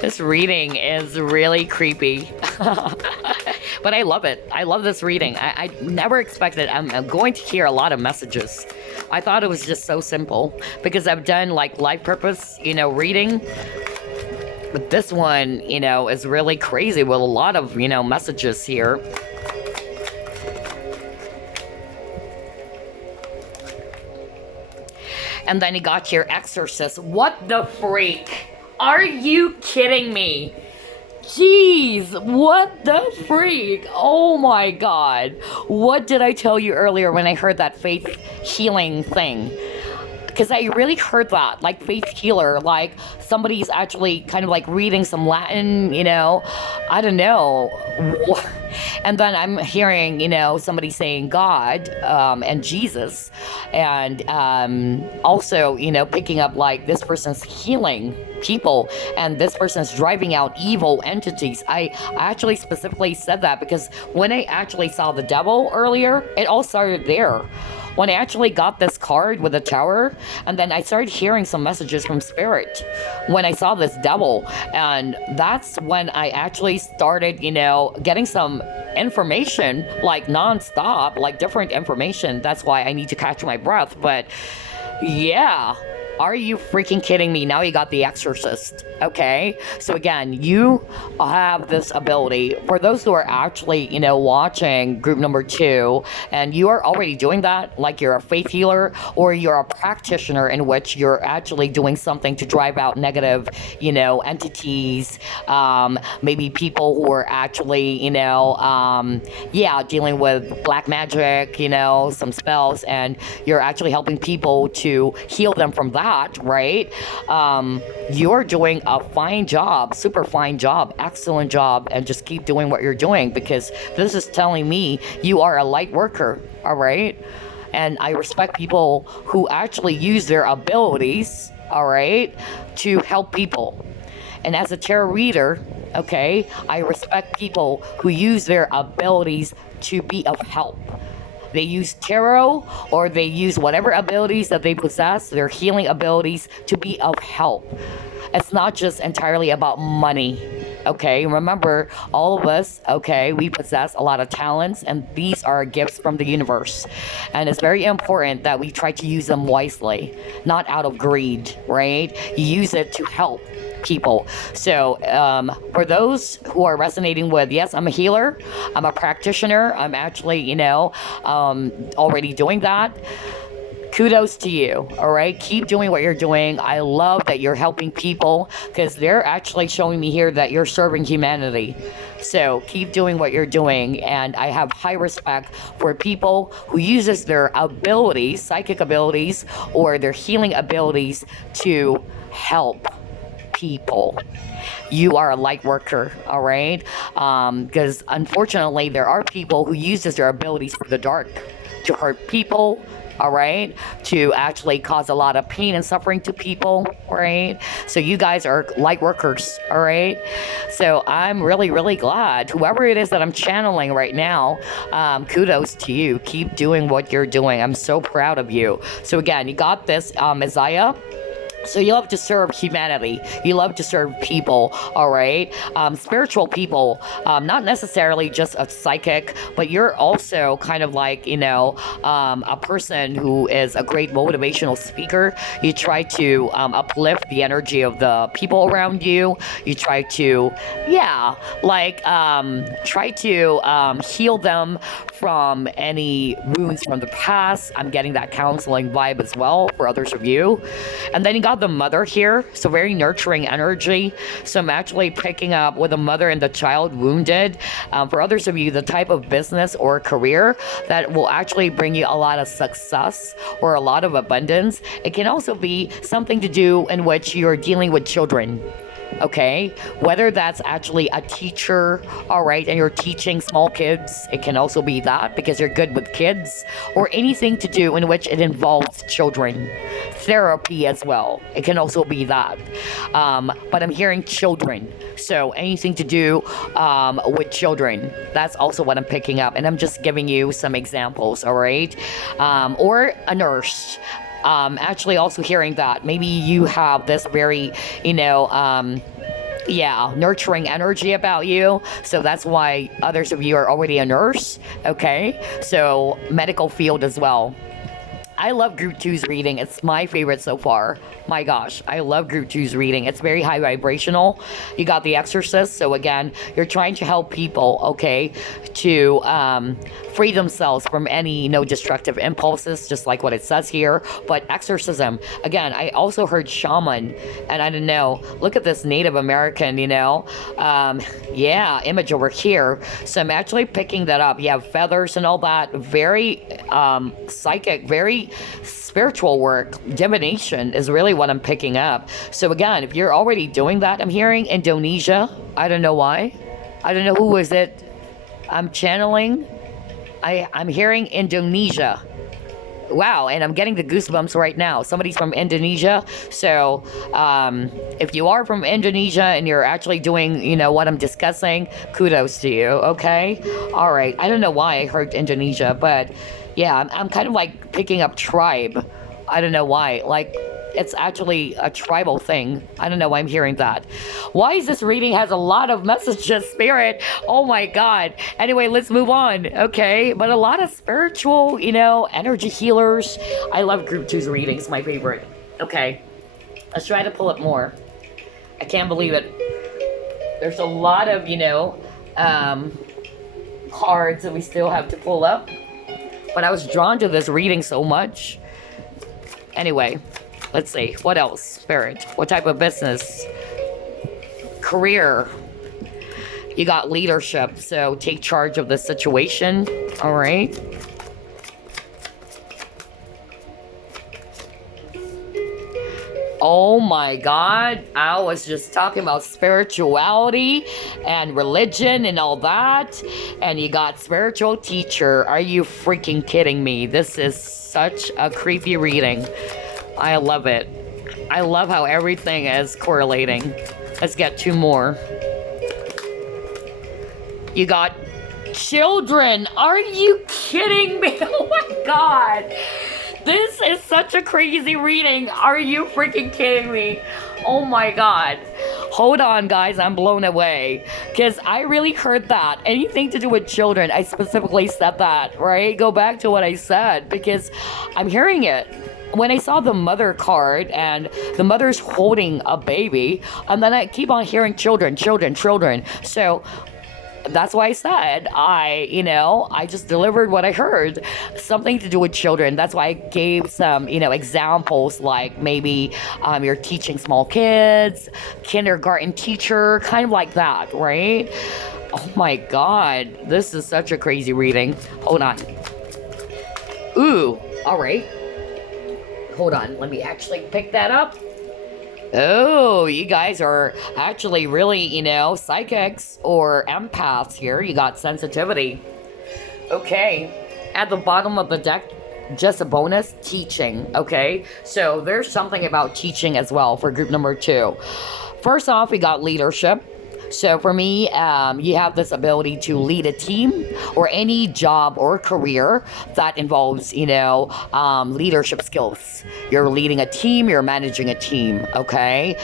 This reading is really creepy. But I love it. I love this reading. I never expected. I'm going to hear a lot of messages. I thought it was just so simple because I've done like life purpose, reading. But this one, is really crazy with a lot of, messages here. And then you got your exorcist. What the freak? Are you kidding me? Jeez, what the freak? Oh my god. What did I tell you earlier when I heard that faith healing thing? Because I really heard that, like faith healer, like somebody's actually kind of like reading some Latin, I don't know. And then I'm hearing, somebody saying God and Jesus, and also, picking up like this person's healing people and this person's driving out evil entities. I actually specifically said that because when I actually saw the devil earlier, it all started there. When I actually got this card with a tower, and then I started hearing some messages from spirit when I saw this devil, and that's when I actually started, getting some information, like non-stop, like different information. That's why I need to catch my breath. But yeah, are you freaking kidding me? Now you got the exorcist. Okay, so again, you have this ability. For those who are actually, watching group number 2, and you are already doing that, like you're a faith healer or you're a practitioner in which you're actually doing something to drive out negative, entities, maybe people who are actually, dealing with black magic, some spells, and you're actually helping people to heal them from that, right? You're doing a fine job, super fine job, excellent job, and just keep doing what you're doing, because this is telling me you are a light worker, all right? And I respect people who actually use their abilities, all right, to help people. And as a tarot reader, okay, I respect people who use their abilities to be of help. They use tarot, or they use whatever abilities that they possess, their healing abilities, to be of help. It's not just entirely about money, okay? Remember, all of us, okay, we possess a lot of talents, and these are gifts from the universe. And it's very important that we try to use them wisely, not out of greed, right? You use it to help people. So for those who are resonating with, yes, I'm a healer, I'm a practitioner, I'm actually, already doing that. Kudos to you, all right? Keep doing what you're doing. I love that you're helping people, because they're actually showing me here that you're serving humanity. So keep doing what you're doing, and I have high respect for people who uses their abilities, psychic abilities, or their healing abilities to help people. You are a light worker, all right? Because unfortunately, there are people who uses their abilities for the dark to hurt people, all right, to actually cause a lot of pain and suffering to people, right? So you guys are light workers, all right? So I'm really, really glad. Whoever it is that I'm channeling right now, kudos to you. Keep doing what you're doing. I'm so proud of you. So again, you got this, Isaiah. So you love to serve humanity. You love to serve people, all right? Spiritual people, not necessarily just a psychic, but you're also kind of like, a person who is a great motivational speaker. You try to uplift the energy of the people around you. You try to, try to heal them from any wounds from the past. I'm getting that counseling vibe as well for others of you. And then you got the mother here, so very nurturing energy. So I'm actually picking up with the mother and the child wounded. For others of you, the type of business or career that will actually bring you a lot of success or a lot of abundance. It can also be something to do in which you're dealing with children. Okay, whether that's actually a teacher, all right, and you're teaching small kids, it can also be that because you're good with kids, or anything to do in which it involves children. Therapy as well, it can also be that. But I'm hearing children, so anything to do with children, that's also what I'm picking up, and I'm just giving you some examples, all right? Or a nurse. Actually also hearing that maybe you have this very, nurturing energy about you. So that's why others of you are already a nurse. Okay. So medical field as well. I love Group 2's reading. It's my favorite so far. My gosh, I love Group 2's reading. It's very high vibrational. You got the Exorcist. So again, you're trying to help people, okay, to free themselves from any, destructive impulses, just like what it says here. But exorcism, again, I also heard shaman, and I don't know. Look at this Native American, yeah, image over here. So I'm actually picking that up. You have feathers and all that. Very psychic, very spiritual work. Divination is really what I'm picking up. So again, if you're already doing that, I'm hearing Indonesia. I don't know why. I don't know who is it I'm channeling. I'm hearing Indonesia. Wow, and I'm getting the goosebumps right now. Somebody's from Indonesia. So if you are from Indonesia and you're actually doing, what I'm discussing, kudos to you, okay? All right, I don't know why I heard Indonesia, but yeah, I'm kind of like picking up tribe. I don't know why. Like, it's actually a tribal thing. I don't know why I'm hearing that. Why is this reading has a lot of messages, Spirit? Oh my God. Anyway, let's move on. Okay, but a lot of spiritual, energy healers. I love Group 2's readings, my favorite. Okay, let's try to pull up more. I can't believe it. There's a lot of, cards that we still have to pull up. But I was drawn to this reading so much. Anyway. Let's see, what else? Spirit, what type of business? Career. You got leadership, so take charge of the situation. All right. Oh my God, I was just talking about spirituality and religion and all that. And you got spiritual teacher. Are you freaking kidding me? This is such a creepy reading. I love it. I love how everything is correlating. Let's get two more. You got children. Are you kidding me? Oh my God. This is such a crazy reading. Are you freaking kidding me? Oh my God. Hold on, guys. I'm blown away. Because I really heard that. Anything to do with children. I specifically said that, right? Go back to what I said. Because I'm hearing it. When I saw the mother card and the mother's holding a baby, and then I keep on hearing children. So that's why I said I just delivered what I heard. Something to do with children. That's why I gave some, examples like maybe you're teaching small kids, kindergarten teacher, kind of like that, right? Oh my God. This is such a crazy reading. Hold on. Ooh, all right. Hold on, let me actually pick that up. Oh, you guys are actually really, psychics or empaths here. You got sensitivity. Okay, at the bottom of the deck, just a bonus, teaching, okay? So there's something about teaching as well for group number 2. First off, we got leadership. So for me, you have this ability to lead a team or any job or career that involves, leadership skills. You're leading a team, you're managing a team, okay?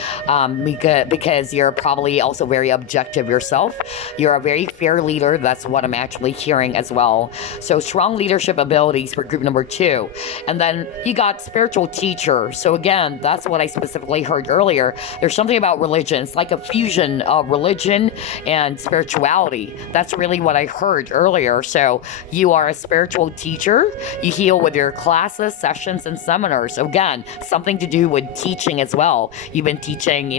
Because you're probably also very objective yourself. You're a very fair leader. That's what I'm actually hearing as well. So strong leadership abilities for group number 2. And then you got spiritual teacher. So again, that's what I specifically heard earlier. There's something about religion. It's like a fusion of religion and spirituality. That's really what I heard earlier. So you are a spiritual teacher. You heal with your classes, sessions, and seminars. Again, something to do with teaching as well. You've been teaching,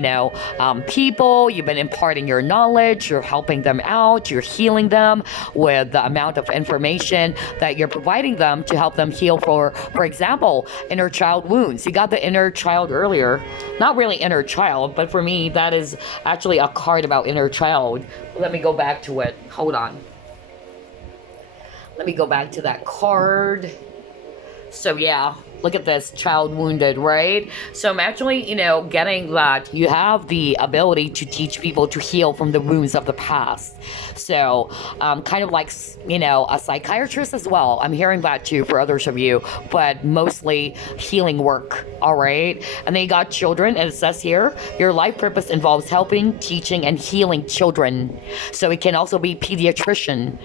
people. You've been imparting your knowledge. You're helping them out. You're healing them with the amount of information that you're providing them to help them heal for example, inner child wounds. You got the inner child earlier. Not really inner child, but for me, that is actually a card about inner child. Let me go back to it. Hold on. Let me go back to that card. So yeah, Look at this, child wounded, right? So I'm actually, getting that you have the ability to teach people to heal from the wounds of the past. So, kind of like, a psychiatrist as well. I'm hearing that too for others of you, but mostly healing work, all right? And then you got children, and it says here, your life purpose involves helping, teaching, and healing children. So it can also be pediatrician,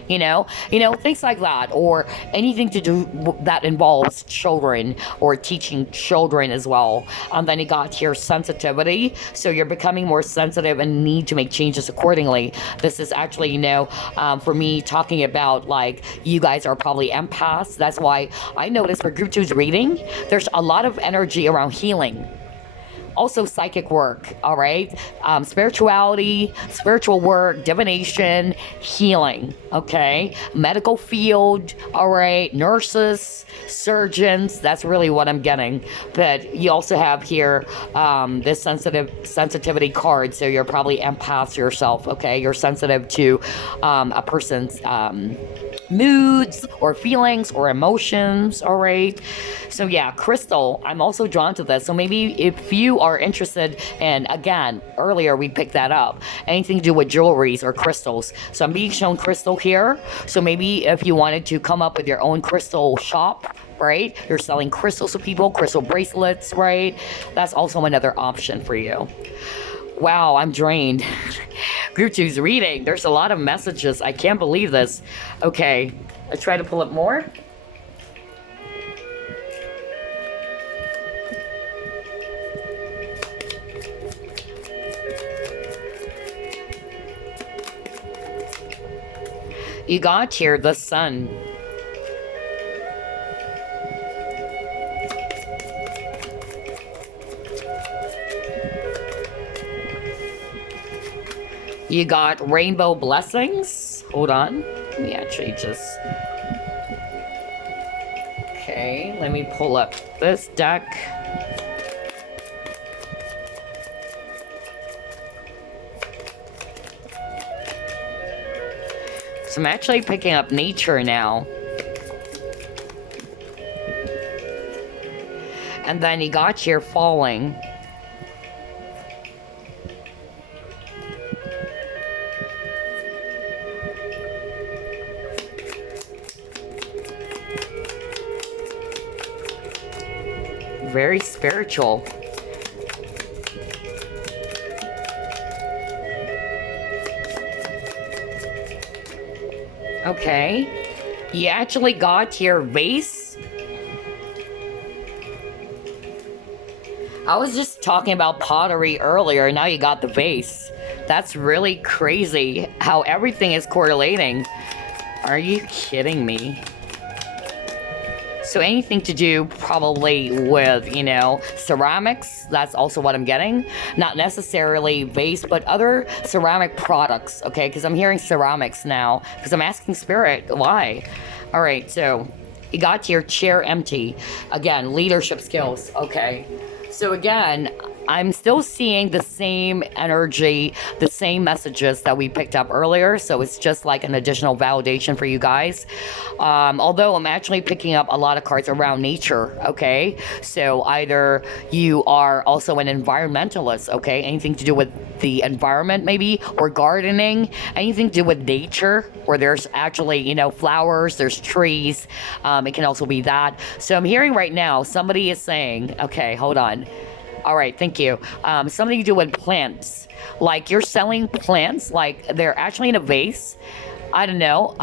things like that, or anything to do that involves children or teaching children as well. And then you got here sensitivity. So you're becoming more sensitive and need to make changes accordingly. This is actually, for me talking about like you guys are probably empaths. That's why I noticed for group 2's reading, there's a lot of energy around healing. Also psychic work, all right? Spirituality, spiritual work, divination, healing, okay? Medical field, all right? Nurses, surgeons, that's really what I'm getting. But you also have here this sensitivity card, so you're probably empaths yourself, okay? You're sensitive to a person's moods or feelings or emotions, all right? So yeah, crystal, I'm also drawn to this. So maybe if you are interested, and again, earlier we picked that up, anything to do with jewelries or crystals. So I'm being shown crystal here. So maybe if you wanted to come up with your own crystal shop, right? You're selling crystals to people, crystal bracelets, right? That's also another option for you. Wow, I'm drained. Group 2's reading. There's a lot of messages. I can't believe this. Okay, let's try to pull up more. You got here the sun. You got rainbow blessings. Hold on. Let me actually just... Okay, let me pull up this deck. So I'm actually picking up nature now. And then you got here falling. Very spiritual. Okay. You actually got your vase. I was just talking about pottery earlier, now you got the vase. That's really crazy how everything is correlating. Are you kidding me? So anything to do probably with, ceramics, that's also what I'm getting. Not necessarily vase, but other ceramic products, okay? Because I'm hearing ceramics now, because I'm asking Spirit, why? All right, so you got your chair empty. Again, leadership skills, okay. So again, I'm still seeing the same energy, the same messages that we picked up earlier. So it's just like an additional validation for you guys. Although I'm actually picking up a lot of cards around nature, okay? So either you are also an environmentalist, okay? Anything to do with the environment maybe, or gardening, anything to do with nature, where there's actually, flowers, there's trees. It can also be that. So I'm hearing right now, somebody is saying, okay, hold on. All right, thank you. Something to do with plants. Like you're selling plants, like they're actually in a vase. I don't know,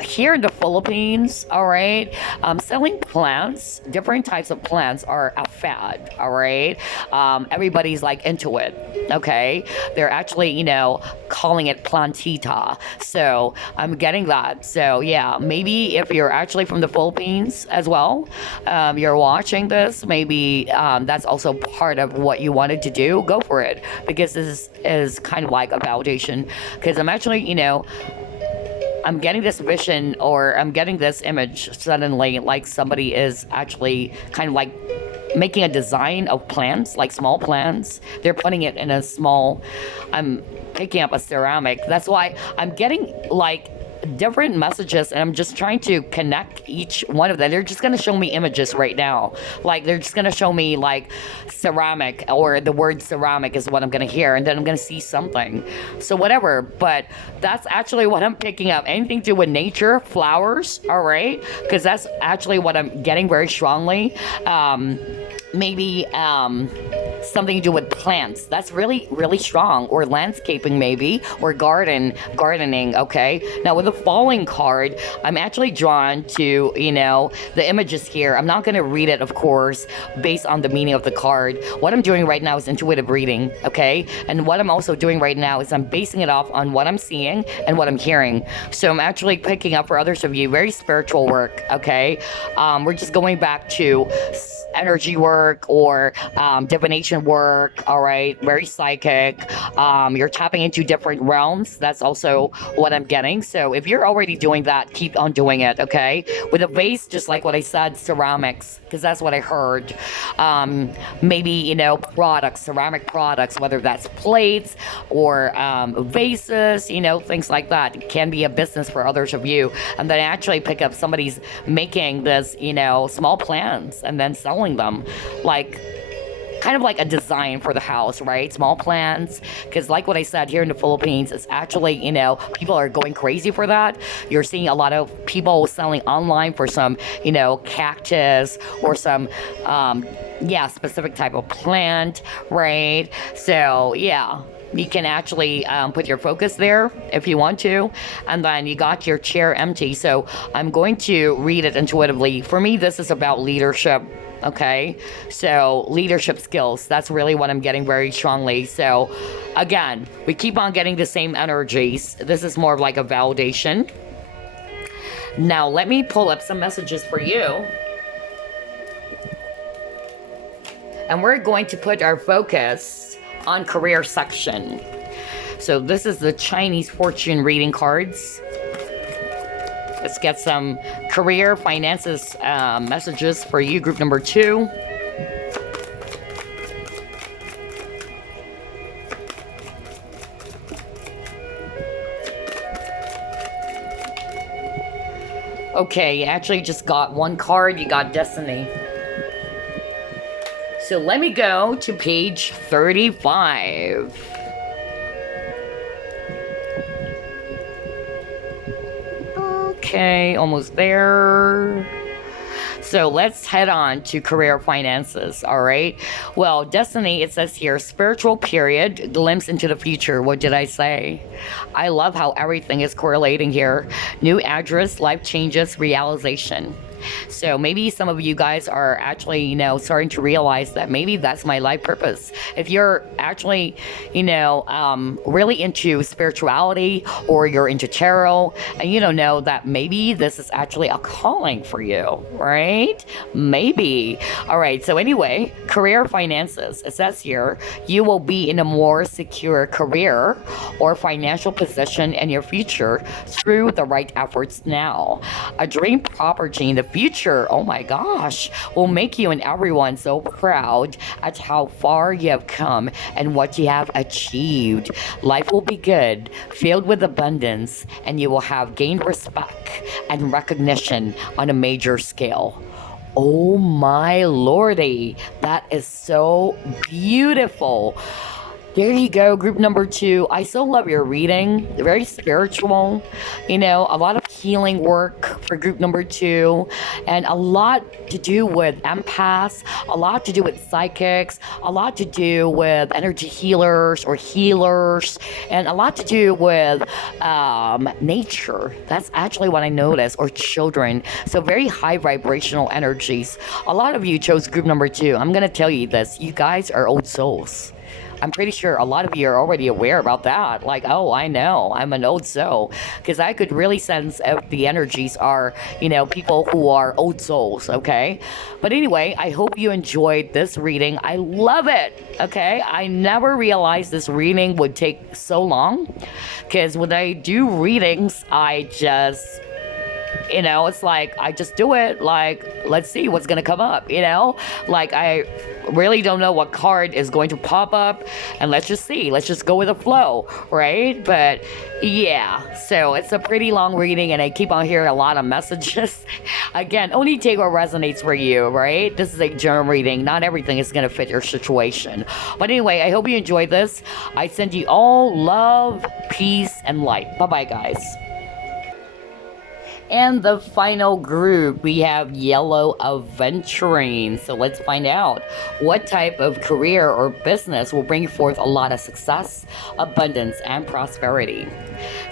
here in the Philippines, all right, selling plants, different types of plants are a fad, all right? Everybody's like into it, okay? They're actually, calling it plantita. So I'm getting that. So yeah, maybe if you're actually from the Philippines as well, you're watching this, maybe that's also part of what you wanted to do, go for it. Because this is kind of like a validation. Because I'm actually, I'm getting this vision, or I'm getting this image suddenly, like somebody is actually kind of like making a design of plants, like small plants. They're putting it in a small, I'm picking up a ceramic. That's why I'm getting like different messages, and I'm just trying to connect each one of them. They're just gonna show me images right now. Like they're just gonna show me like ceramic, or the word ceramic is what I'm gonna hear, and then I'm gonna see something. So whatever, but that's actually what I'm picking up. Anything to do with nature, flowers, all right? Because that's actually what I'm getting very strongly. Maybe something to do with plants. That's really strong. Or landscaping maybe, or gardening, okay? Now with the falling card, I'm actually drawn to, you know, the images here. I'm not going to read it, of course, based on the meaning of the card. What I'm doing right now is intuitive reading, okay? And what I'm also doing right now is I'm basing it off on what I'm seeing and what I'm hearing. So I'm actually picking up, for others of you, very spiritual work, okay? We're just going back to energy work, or divination work, all right? Very psychic. You're tapping into different realms. That's also what I'm getting. So if you're already doing that, keep on doing it, okay? With a vase, just like what I said, ceramics, because that's what I heard. Maybe, you know, products, ceramic products, whether that's plates or vases, you know, things like that. It can be a business for others of you. And then actually pick up somebody's making this, you know, small plants and then selling them, like kind of like a design for the house, right? Small plants, because like what I said, here in the Philippines, it's actually, you know, people are going crazy for that. You're seeing a lot of people selling online for some, you know, cactus or some specific type of plant, right? So yeah, you can actually put your focus there if you want to. And then you got your chair empty. So I'm going to read it intuitively. For me, this is about leadership. Okay, so leadership skills, that's really what I'm getting very strongly. So again, we keep on getting the same energies. This is more of like a validation. Now let me pull up some messages for you, and we're going to put our focus on career section. So this is the Chinese fortune reading cards. Let's get some career finances messages for you, group number 2. Okay, you actually just got one card. You got Destiny. So let me go to page 35. Okay, almost there. So let's head on to career finances, all right? Well, Destiny, it says here, spiritual period, glimpse into the future. What did I say? I love how everything is correlating here. New address, life changes, realization. So maybe some of you guys are actually, you know, starting to realize that maybe that's my life purpose. If you're actually, you know, really into spirituality, or you're into tarot, and you don't know that maybe this is actually a calling for you, right? Maybe. All right. So anyway, career finances. It says here, you will be in a more secure career or financial position in your future through the right efforts now. A dream property in the future, oh my gosh, will make you and everyone so proud at how far you have come and what you have achieved. Life will be good, filled with abundance, and you will have gained respect and recognition on a major scale. Oh my lordy, that is so beautiful. There you go, group number 2. I so love your reading. Very spiritual. You know, a lot of healing work for group number 2. And a lot to do with empaths. A lot to do with psychics. A lot to do with energy healers or healers. And a lot to do with nature. That's actually what I noticed. Or children. So very high vibrational energies. A lot of you chose group number 2. I'm going to tell you this. You guys are old souls. I'm pretty sure a lot of you are already aware about that. Like, oh, I know, I'm an old soul. Because I could really sense if the energies are, you know, people who are old souls, okay? But anyway, I hope you enjoyed this reading. I love it, okay? I never realized this reading would take so long. Because when I do readings, I just You know, it's like, I just do it. Like, let's see what's gonna come up, you know? Like, I really don't know what card is going to pop up, and let's just see. Let's just go with the flow, right? But yeah, so it's a pretty long reading, and I keep on hearing a lot of messages. Again, only take what resonates for you, right? This is a general reading. Not everything is gonna fit your situation. But anyway, I hope you enjoyed this. I send you all love, peace, and light. Bye-bye, guys. And the final group, we have Yellow Aventurine. So let's find out what type of career or business will bring forth a lot of success, abundance, and prosperity.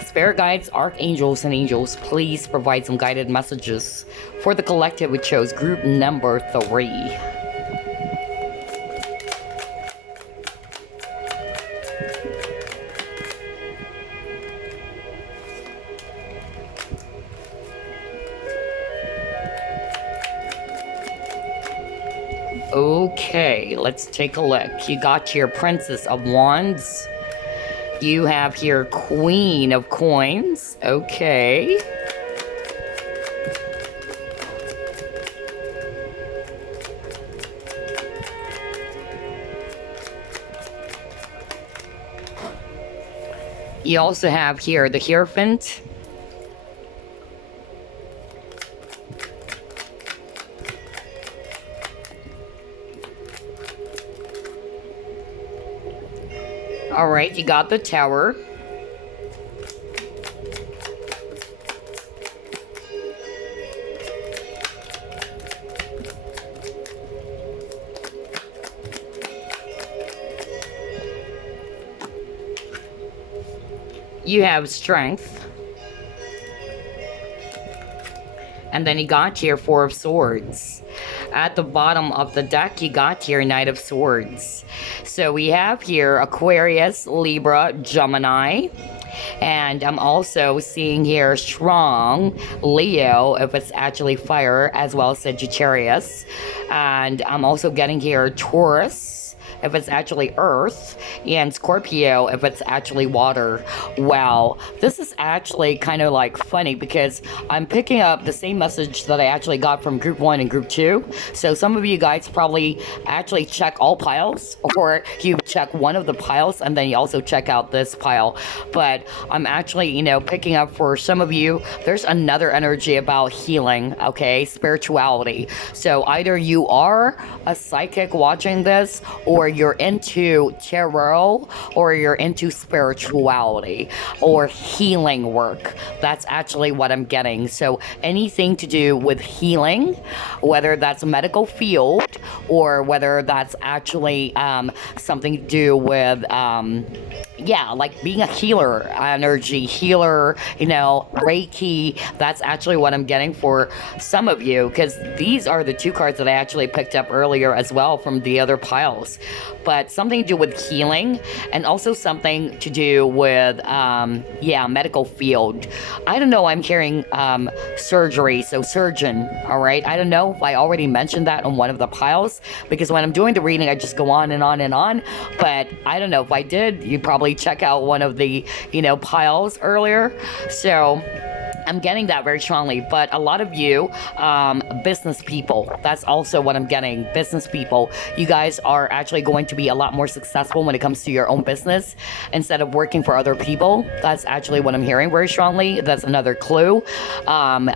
Spirit guides, archangels, and angels, please provide some guided messages for the collective we chose, group number 3. Okay, let's take a look. You got your Princess of Wands. You have here Queen of Coins. Okay. You also have here the Hierophant. Alright, you got the Tower. You have Strength. And then you got here 4 of Swords. At the bottom of the deck, you got here Knight of Swords. So we have here Aquarius, Libra, Gemini. And I'm also seeing here strong Leo, if it's actually fire, as well as Sagittarius. And I'm also getting here Taurus, if it's actually earth, and Scorpio if it's actually water. Wow, this is actually kind of like funny because I'm picking up the same message that I actually got from group 1 and group 2. So some of you guys probably actually check all piles, or you check one of the piles and then you also check out this pile. But I'm actually, you know, picking up for some of you, there's another energy about healing, okay, spirituality. So either you are a psychic watching this, or you're into tarot, or you're into spirituality or healing work. That's actually what I'm getting. So anything to do with healing, whether that's a medical field or whether that's actually something to do with yeah, like being a healer, energy healer, you know, Reiki. That's actually what I'm getting for some of you, because these are the 2 cards that I actually picked up earlier as well from the other piles. But something to do with healing, and also something to do with yeah, medical field. I don't know, I'm hearing surgery, so surgeon. All right, I don't know if I already mentioned that on one of the piles, because when I'm doing the reading I just go on and on and on. But I don't know if I did, you probably check out one of the, you know, piles earlier. So I'm getting that very strongly. But a lot of you, business people, that's also what I'm getting. Business people, you guys are actually going to be a lot more successful when it comes to your own business instead of working for other people. That's actually what I'm hearing very strongly. That's another clue.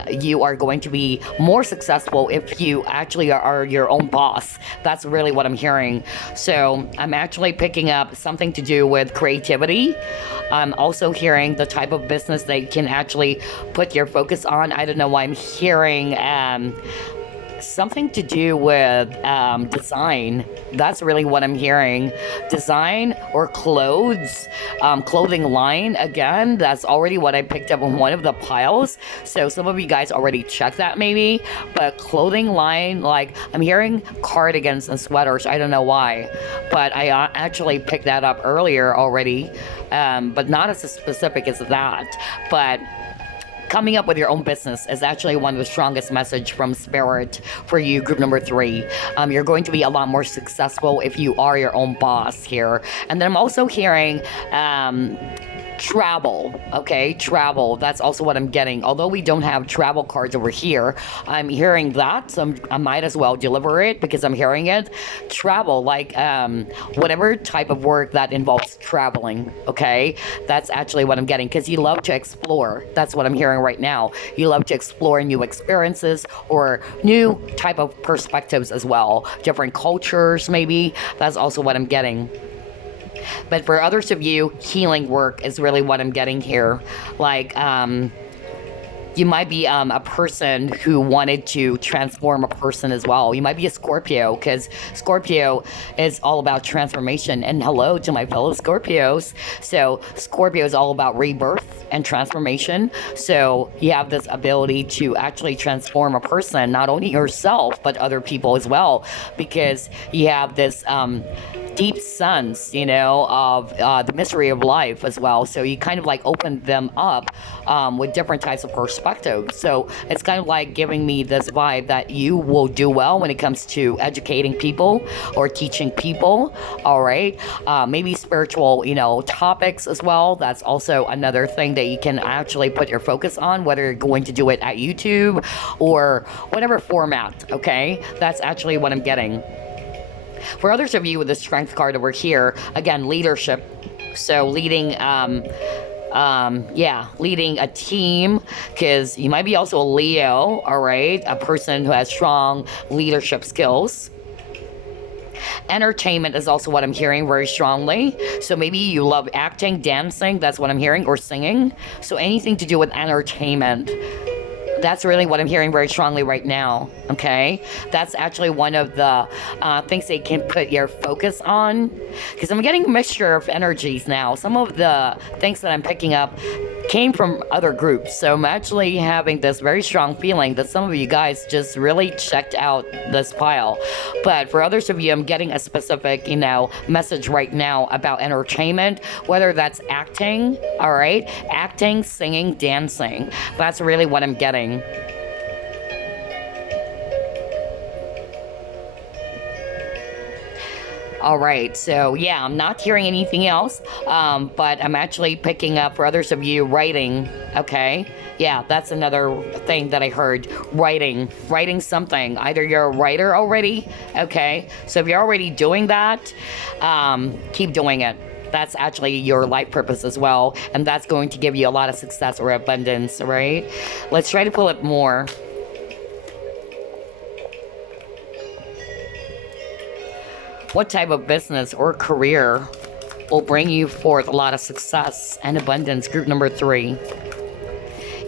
You are going to be more successful if you actually are your own boss. That's really what I'm hearing. So I'm actually picking up something to do with creativity. I'm also hearing the type of business that you can actually put your focus on. I don't know why I'm hearing something to do with design. That's really what I'm hearing. Design or clothes, clothing line. Again, that's already what I picked up on one of the piles. So some of you guys already checked that maybe. But clothing line, like I'm hearing cardigans and sweaters. I don't know why. But I actually picked that up earlier already. But not as specific as that. But coming up with your own business is actually one of the strongest message from Spirit for you, group number 3. You're going to be a lot more successful if you are your own boss here. And then I'm also hearing travel, okay? Travel, that's also what I'm getting. Although we don't have travel cards over here, I'm hearing that, so I might as well deliver it because I'm hearing it. Travel, like whatever type of work that involves traveling, okay? That's actually what I'm getting, because you love to explore. That's what I'm hearing right now. You love to explore new experiences or new type of perspectives as well. Different cultures, maybe. That's also what I'm getting. But for others of you, healing work is really what I'm getting here. Like, you might be a person who wanted to transform a person as well. You might be a Scorpio, because Scorpio is all about transformation. And hello to my fellow Scorpios. So Scorpio is all about rebirth and transformation. So you have this ability to actually transform a person, not only yourself, but other people as well, because you have this deep sense, you know, of the mystery of life as well. So you kind of like open them up with different types of perspectives. So it's kind of like giving me this vibe that you will do well when it comes to educating people or teaching people. All right. Maybe spiritual, you know, topics as well. That's also another thing that you can actually put your focus on, whether you're going to do it at YouTube or whatever format. Okay. That's actually what I'm getting. For others of you with the strength card over here, again, leadership. So leading, leading a team, because you might be also a Leo, all right? A person who has strong leadership skills. Entertainment is also what I'm hearing very strongly. So maybe you love acting, dancing, that's what I'm hearing, or singing. So anything to do with entertainment. That's really what I'm hearing very strongly right now, okay? That's actually one of the things they can put your focus on, because I'm getting a mixture of energies now. Some of the things that I'm picking up came from other groups, so I'm actually having this very strong feeling that some of you guys just really checked out this pile. But for others of you, I'm getting a specific, you know, message right now about entertainment, whether that's acting, all right? Acting, singing, dancing. That's really what I'm getting. All right, so yeah, I'm not hearing anything else, but I'm actually picking up for others of you writing, okay? Yeah, that's another thing that I heard, writing something. Either you're a writer already, okay? So if you're already doing that, keep doing it. That's actually your life purpose as well, and that's going to give you a lot of success or abundance, right? Let's try to pull it more. What type of business or career will bring you forth a lot of success and abundance? Group number 3.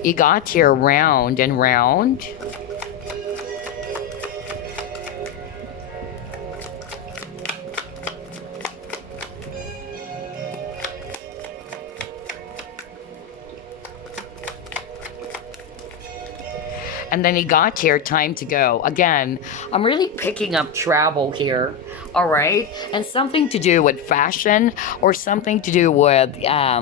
You got here round and round. And then he got here, time to go. Again, I'm really picking up travel here, all right? And something to do with fashion or something to do with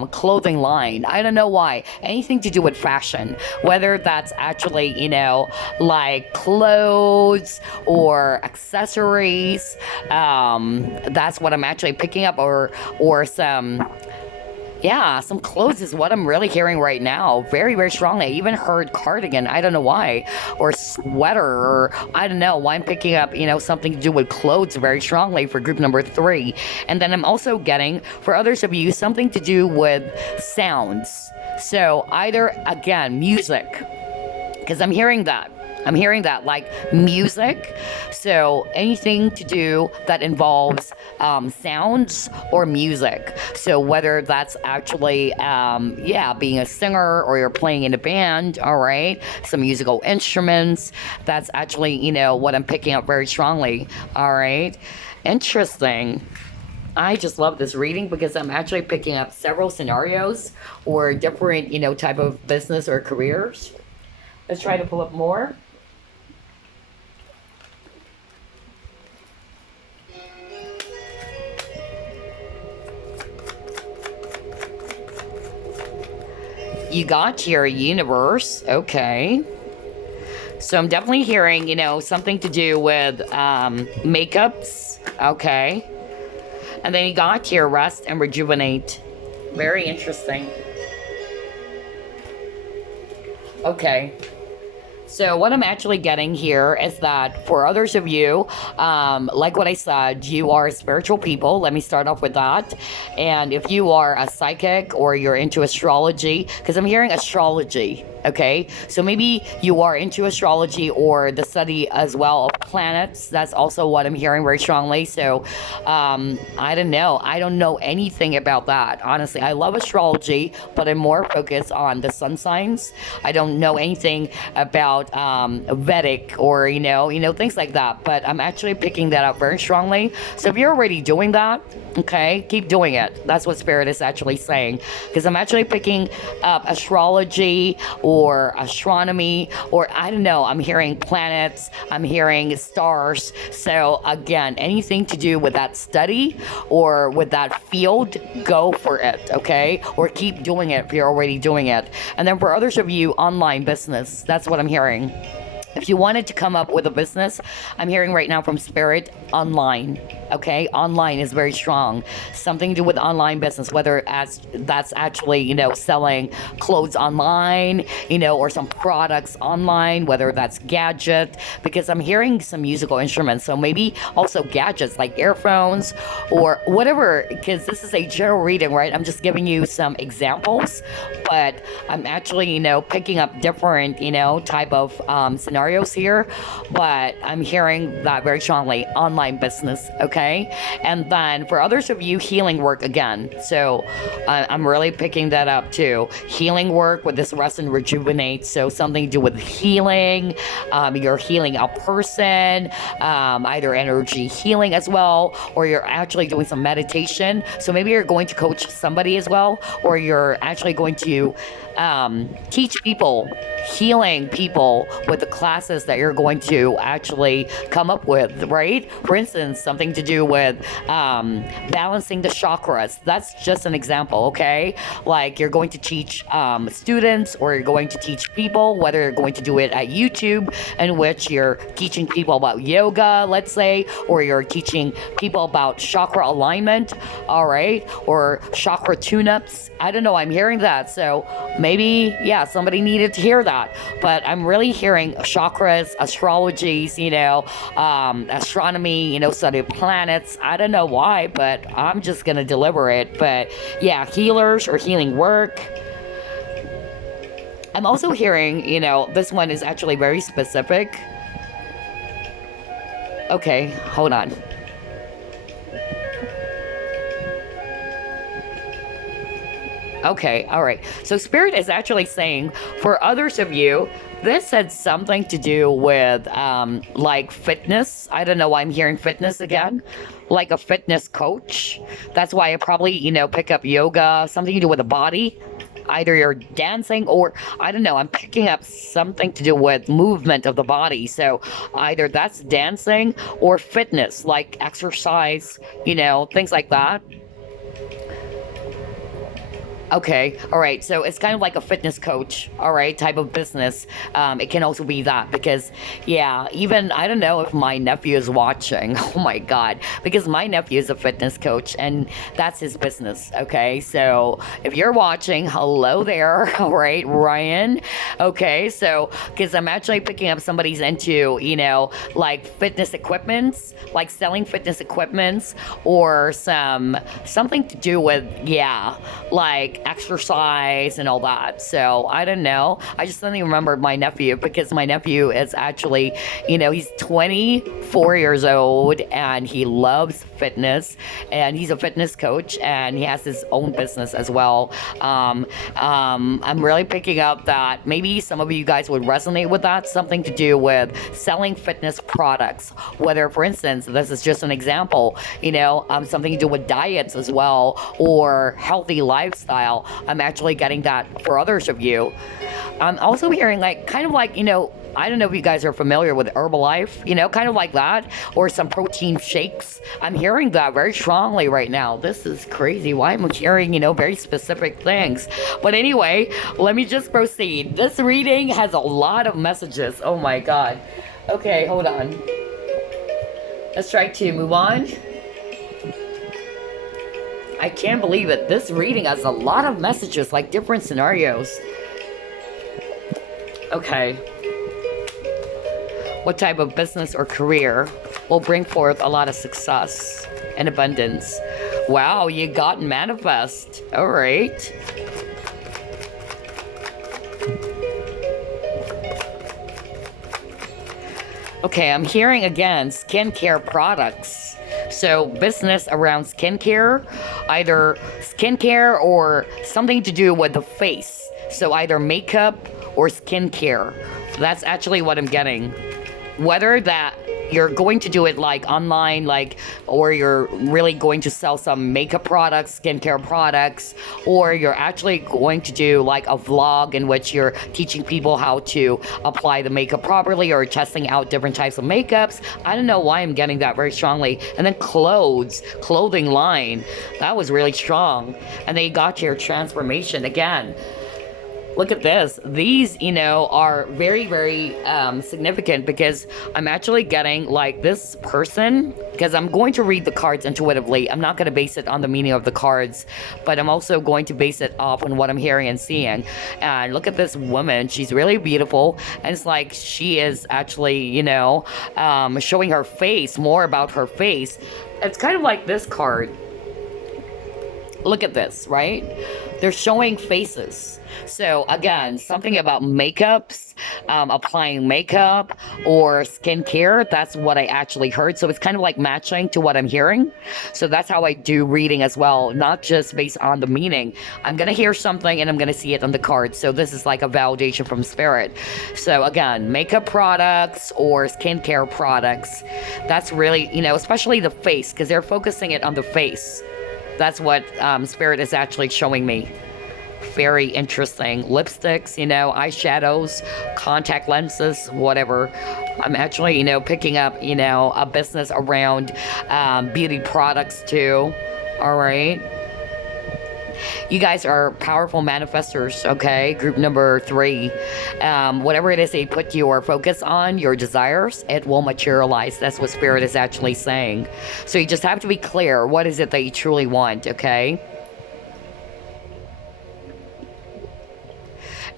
clothing line. I don't know why. Anything to do with fashion, whether that's actually, you know, like clothes or accessories. That's what I'm actually picking up, or some... Yeah, some clothes is what I'm really hearing right now. Very, very strongly. I even heard cardigan. I don't know why. Or sweater. Or I don't know why I'm picking up, you know, something to do with clothes very strongly for group number 3. And then I'm also getting, for others of you, something to do with sounds. So either, again, music. Because I'm hearing that. I'm hearing that, like music. So anything to do that involves sounds or music. So whether that's actually, being a singer or you're playing in a band, all right, some musical instruments, that's actually, you know, what I'm picking up very strongly, all right. Interesting. I just love this reading because I'm actually picking up several scenarios or different, you know, type of business or careers. Let's try to pull up more. You got your universe, okay. So I'm definitely hearing, you know, something to do with makeups, okay. And then you got your rest and rejuvenate. Very interesting. Okay. So what I'm actually getting here is that for others of you, like what I said, you are spiritual people. Let me start off with that. And if you are a psychic or you're into astrology, because I'm hearing astrology, okay? So maybe you are into astrology or the study as well of planets. That's also what I'm hearing very strongly. So I don't know. I don't know anything about that. Honestly, I love astrology, but I'm more focused on the sun signs. I don't know anything about Vedic or things like that. But I'm actually picking that up very strongly. So if you're already doing that, okay, keep doing it. That's what Spirit is actually saying. Because I'm actually picking up astrology or astronomy, or I don't know, I'm hearing planets, I'm hearing stars. So again, anything to do with that study or with that field, go for it, okay? Or keep doing it if you're already doing it. And then for others of you, online business, that's what I'm hearing. If you wanted to come up with a business, I'm hearing right now from Spirit, online. Okay, online is very strong. Something to do with online business, whether that's actually, selling clothes online, or some products online, whether that's gadget, because I'm hearing some musical instruments. So maybe also gadgets like earphones or whatever, because this is a general reading, right? I'm just giving you some examples, but I'm actually, picking up different, type of scenarios here, but I'm hearing that very strongly, online business, okay? And then for others of you, healing work again. So I'm really picking that up too. Healing work with this rest and rejuvenate. So something to do with healing. You're healing a person, either energy healing as well, or you're actually doing some meditation. So maybe you're going to coach somebody as well, or you're actually going to teach people, healing people with the classes that you're going to actually come up with, right? For instance, something to do with balancing the chakras. That's just an example, okay? Like you're going to teach students, or you're going to teach people, whether you're going to do it at YouTube, in which you're teaching people about yoga, let's say, or you're teaching people about chakra alignment, all right? Or chakra tune-ups. I don't know, I'm hearing that. So maybe, yeah, somebody needed to hear that. But I'm really hearing chakras, astrologies, astronomy, study of planets. I don't know why, but I'm just going to deliver it. But yeah, healers or healing work. I'm also hearing, this one is actually very specific. Okay, hold on. Okay, all right. So Spirit is actually saying, for others of you, this had something to do with like fitness. I don't know why I'm hearing fitness again. Like a fitness coach. That's why I probably, pick up yoga, something to do with the body. Either you're dancing or, I don't know, I'm picking up something to do with movement of the body. So either that's dancing or fitness, like exercise, things like that. Okay, all right. So it's kind of like a fitness coach, all right, type of business. It can also be that because, yeah, even I don't know if my nephew is watching. Oh my God, because my nephew is a fitness coach and that's his business. Okay, so if you're watching, hello there, all right, Ryan. Okay, so because I'm actually picking up somebody's into, like fitness equipments, like selling fitness equipments or something to do with, yeah, like exercise and all that. So I don't know. I just suddenly remembered my nephew because my nephew is actually, he's 24 years old and he loves fitness and he's a fitness coach and he has his own business as well. I'm really picking up that maybe some of you guys would resonate with that. Something to do with selling fitness products, whether, for instance, this is just an example, something to do with diets as well or healthy lifestyle. I'm actually getting that for others of you. I'm also hearing kind of like, I don't know if you guys are familiar with Herbalife, kind of like that, or some protein shakes. I'm hearing that very strongly right now. This is crazy. Why am I hearing, very specific things? But anyway, let me just proceed. This reading has a lot of messages. Oh my God. Okay, hold on. Let's try to move on. I can't believe it. This reading has a lot of messages, like different scenarios. Okay. What type of business or career will bring forth a lot of success and abundance? Wow, you got manifest. All right. Okay, I'm hearing again skincare products. So business around skincare, either skincare or something to do with the face. So either makeup or skincare. That's actually what I'm getting. Whether that you're going to do it like online, like, or you're really going to sell some makeup products, skincare products, or you're actually going to do like a vlog in which you're teaching people how to apply the makeup properly or testing out different types of makeups. I don't know why I'm getting that very strongly. And then clothing line, that was really strong. And then you got your transformation again. Look at this. These, are very, very significant because I'm actually getting like this person, because I'm going to read the cards intuitively. I'm not going to base it on the meaning of the cards, but I'm also going to base it off on what I'm hearing and seeing. And look at this woman. She's really beautiful. And it's like she is actually, showing her face, more about her face. It's kind of like this card. Look at this, right? They're showing faces. So again, something about makeups, applying makeup or skincare. That's what I actually heard. So it's kind of like matching to what I'm hearing. So that's how I do reading as well, not just based on the meaning. I'm going to hear something and I'm going to see it on the card. So this is like a validation from spirit. So again, makeup products or skincare products. That's really, especially the face, because they're focusing it on the face. That's what spirit is actually showing me. Very interesting. Lipsticks, eyeshadows, contact lenses, whatever. I'm actually, picking up, a business around beauty products too. All right. You guys are powerful manifestors, okay? Group number 3. Whatever it is that you put your focus on, your desires, it will materialize. That's what Spirit is actually saying. So you just have to be clear. What is it that you truly want, okay?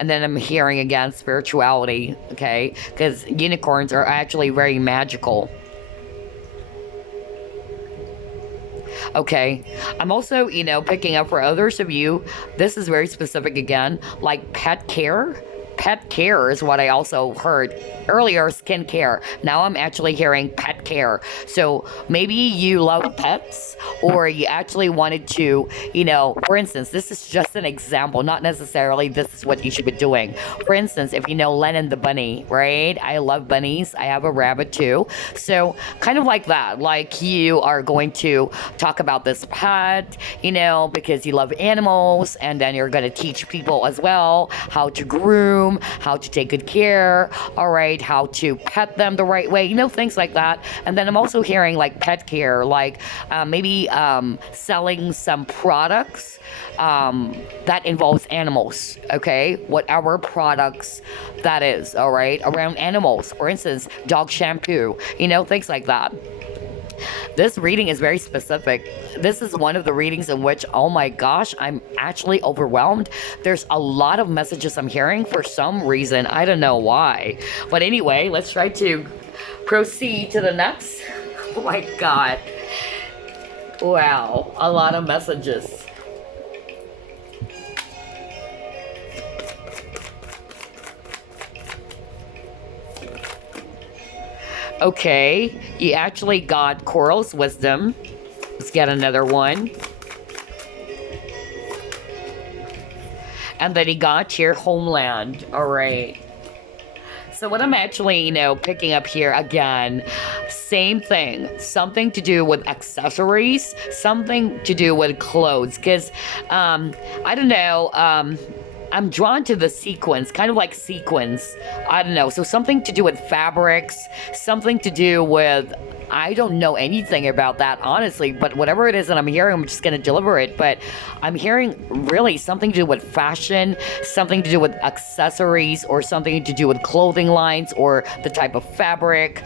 And then I'm hearing again spirituality, okay? Because unicorns are actually very magical. Okay, I'm also, picking up for others of you, this is very specific again, like pet care. Pet care is what I also heard earlier, skincare. Now I'm actually hearing pet care. So maybe you love pets, or you actually wanted to, for instance, this is just an example, not necessarily this is what you should be doing. For instance, if you know Lennon the bunny, right? I love bunnies. I have a rabbit too. So kind of like that, like you are going to talk about this pet, because you love animals, and then you're going to teach people as well how to groom, how to take good care, all right, how to pet them the right way, things like that. And then I'm also hearing like pet care, like maybe selling some products that involves animals, okay, whatever products that is, all right, around animals. For instance, dog shampoo, things like that. This reading is very specific. This is one of the readings in which, oh my gosh, I'm actually overwhelmed. There's a lot of messages I'm hearing for some reason. I don't know why. But anyway, let's try to proceed to the next. Oh my God. Wow, a lot of messages. Okay, you actually got Coral's wisdom. Let's get another one. And then he got your homeland. All right. So what I'm actually, picking up here again, same thing. Something to do with accessories, something to do with clothes. Because, I don't know, I'm drawn to the sequins, kind of like sequins. I don't know. So something to do with fabrics, something to do with I don't know anything about that, honestly, but whatever it is that I'm hearing, I'm just gonna deliver it. But I'm hearing really something to do with fashion, something to do with accessories, or something to do with clothing lines, or the type of fabric.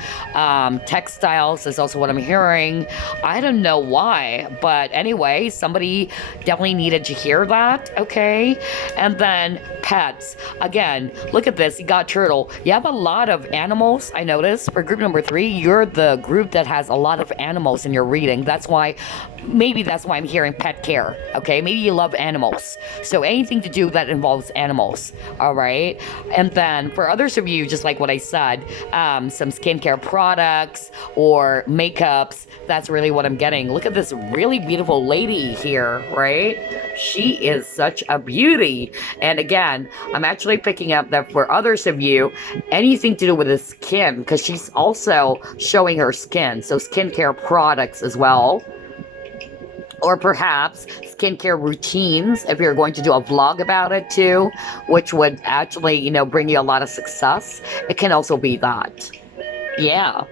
Textiles is also what I'm hearing. I don't know why, but anyway, somebody definitely needed to hear that, okay? And then pets. Again, look at this. You got turtle. You have a lot of animals, I noticed. For group number 3, you're the group that has a lot of animals in your reading. Maybe that's why I'm hearing pet care, okay? Maybe you love animals. So anything to do that involves animals, all right? And then for others of you, just like what I said, some skincare products or makeups, that's really what I'm getting. Look at this really beautiful lady here, right? She is such a beauty. And again, I'm actually picking up that for others of you, anything to do with the skin, because she's also showing her skin. So skincare products as well. Or perhaps skincare routines, if you're going to do a vlog about it too, which would actually, bring you a lot of success. It can also be that. Yeah.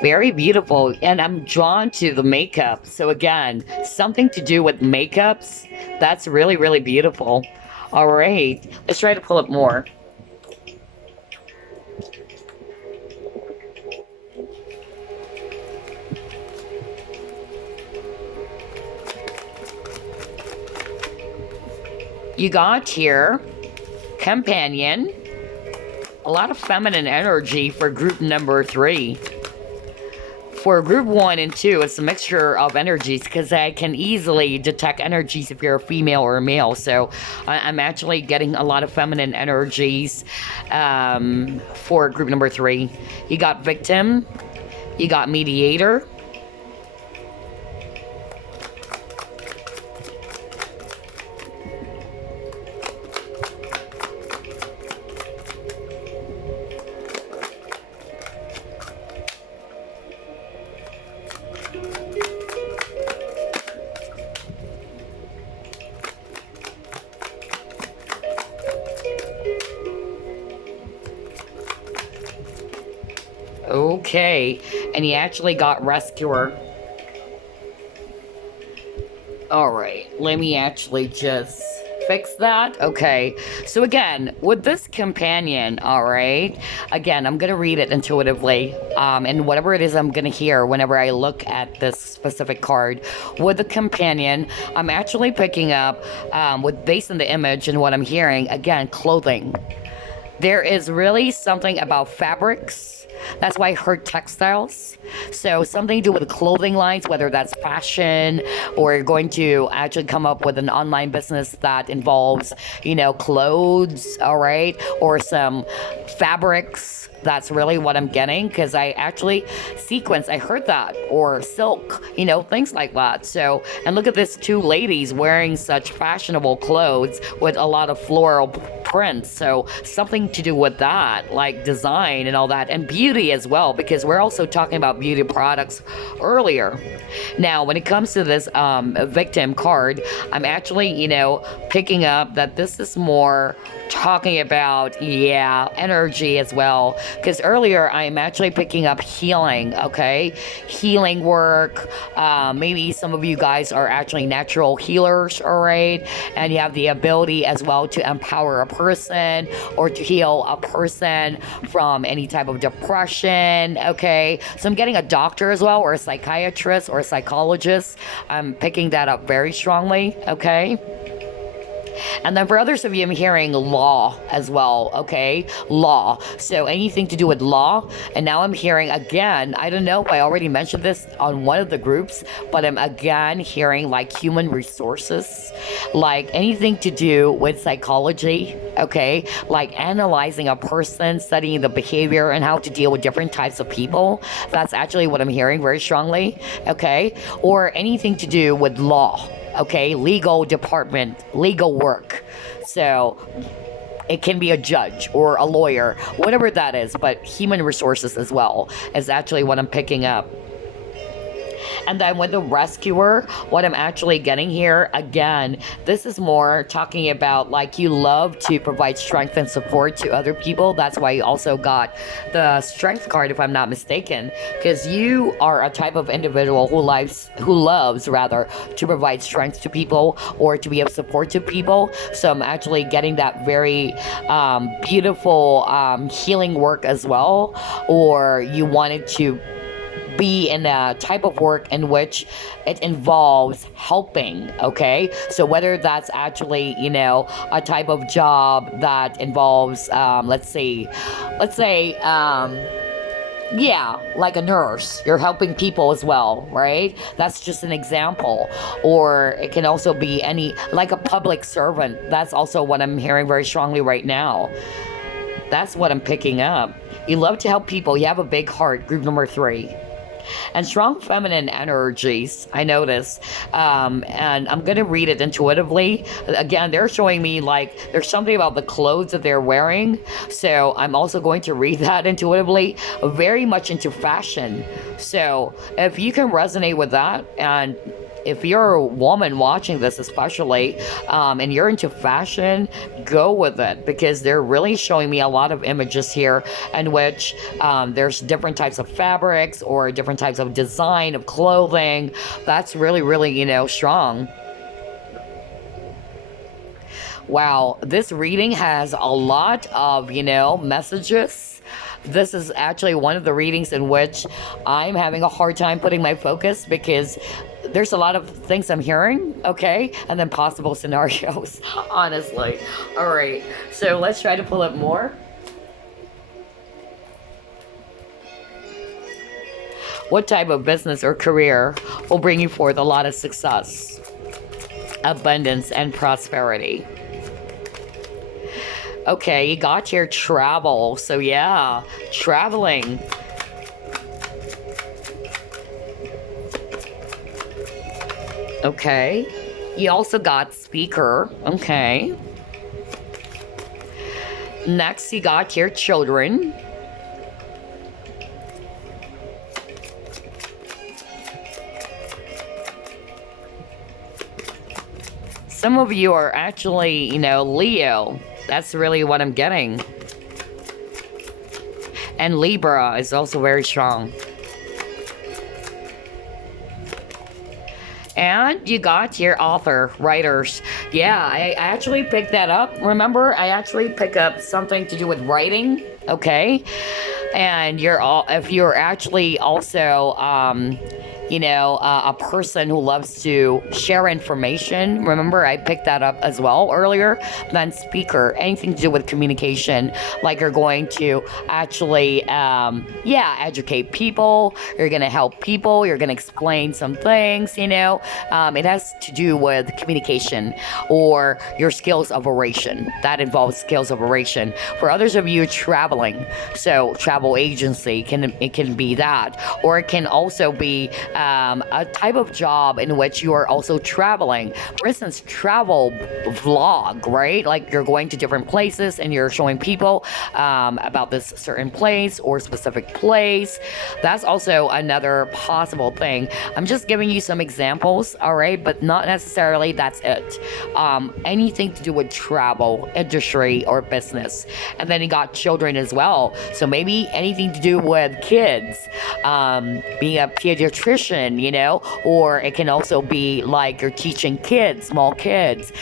Very beautiful. And I'm drawn to the makeup. So again, something to do with makeups. That's really, really beautiful. All right. Let's try to pull up more. You got here, companion, a lot of feminine energy for group number 3. For group 1 and 2, it's a mixture of energies because I can easily detect energies if you're a female or a male. So I'm actually getting a lot of feminine energies for group number 3. You got victim, you got mediator. Okay, and he actually got rescuer. Alright, let me actually just fix that. Okay, so again, with this companion, alright, again, I'm gonna read it intuitively, and whatever it is I'm gonna hear whenever I look at this specific card. With the companion, I'm actually picking up, based on the image and what I'm hearing, again, clothing. There is really something about fabrics. That's why I heard textiles. So something to do with clothing lines, whether that's fashion, or you're going to actually come up with an online business that involves, clothes, all right, or some fabrics. That's really what I'm getting, because I actually sequence, I heard that, or silk, things like that. So, and look at this 2 ladies wearing such fashionable clothes with a lot of floral prints. So something to do with that, like design and all that, and beauty as well, because we're also talking about beauty products earlier. Now, when it comes to this victim card, I'm actually, picking up that this is more talking about, energy as well. Because earlier, I'm actually picking up healing, okay? Healing work. Maybe some of you guys are actually natural healers, all right? And you have the ability as well to empower a person or to heal a person from any type of depression, okay? So I'm getting a doctor as well, or a psychiatrist or a psychologist. I'm picking that up very strongly, okay? And then for others of you, I'm hearing law as well, okay? Law. So anything to do with law. And now I'm hearing again, I don't know if I already mentioned this on one of the groups, but I'm again hearing like human resources, like anything to do with psychology, okay? Like analyzing a person, studying the behavior and how to deal with different types of people. That's actually what I'm hearing very strongly, okay? Or anything to do with law. Okay, legal department, legal work. So it can be a judge or a lawyer, whatever that is, but human resources as well is actually what I'm picking up. And then with the rescuer, what I'm actually getting here, again, this is more talking about like you love to provide strength and support to other people. That's why you also got the strength card, if I'm not mistaken, because you are a type of individual who loves rather to provide strength to people or to be of support to people. So I'm actually getting that very beautiful healing work as well, or you wanted to be in a type of work in which it involves helping. Okay, so whether that's actually, you know, a type of job that involves let's say yeah, like a nurse, you're helping people as well, right? That's just an example. Or it can also be any, like a public servant. That's also what I'm hearing very strongly right now. That's what I'm picking up. You love to help people. You have a big heart, group number 3. And strong feminine energies, I notice. And I'm going to read it intuitively. Again, they're showing me like there's something about the clothes that they're wearing. So I'm also going to read that intuitively. Very much into fashion. So if you can resonate with that, and if you're a woman watching this especially, and you're into fashion, go with it, because they're really showing me a lot of images here in which there's different types of fabrics or different types of design of clothing. That's really, really, you know, strong. Wow, this reading has a lot of, you know, messages. This is actually one of the readings in which I'm having a hard time putting my focus, because there's a lot of things I'm hearing, okay? And then possible scenarios, honestly. All right, so let's try to pull up more. What type of business or career will bring you forth a lot of success, abundance, and prosperity? Okay, you got your travel. So yeah, traveling. Okay. You also got speaker. Okay. Next, you got your children. Some of you are actually, you know, Leo. That's really what I'm getting. And Libra is also very strong. And you got your author, writers. Yeah, I actually picked that up. Remember, I actually pick up something to do with writing, okay? And if you're actually also, you know, a person who loves to share information. Remember, I picked that up as well earlier. Then speaker, anything to do with communication, like you're going to actually, yeah, educate people. You're going to help people. You're going to explain some things, you know. It has to do with communication or your skills of oration. That involves skills of oration. For others of you, traveling. So travel agency, it can be that. Or it can also be a type of job in which you are also traveling. For instance, travel vlog, right? Like you're going to different places and you're showing people about this certain place or specific place. That's also another possible thing. I'm just giving you some examples, all right? But not necessarily that's it. Anything to do with travel, industry, or business. And then you got children as well. So maybe anything to do with kids, being a pediatrician, you know, or it can also be like you're teaching kids, small kids,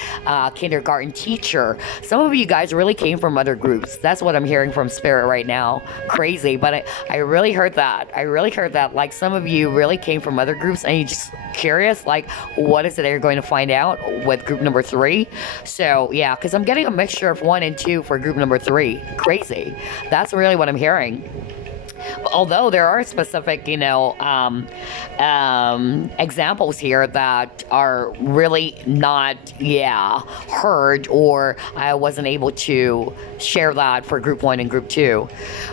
kindergarten teacher. Some of you guys really came from other groups. That's what I'm hearing from Spirit right now. Crazy, but I really heard that. I really heard that. Like some of you really came from other groups and you're just curious, like, what is it that you're going to find out with group number 3? So yeah, because I'm getting a mixture of 1 and 2 for group number 3. Crazy. That's really what I'm hearing. Although there are specific, you know, examples here that are really not, heard, or I wasn't able to share that for group 1 and group 2.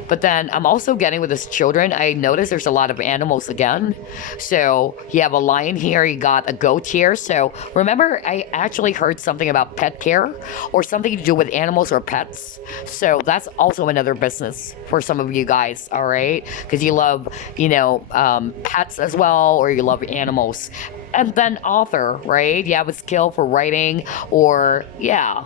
But then I'm also getting with this children, I noticed there's a lot of animals again. So you have a lion here, you got a goat here. So remember, I actually heard something about pet care or something to do with animals or pets. So that's also another business for some of you guys, all all right? Because you love, pets as well, or you love animals. And then author, right? You have a skill for writing, or yeah,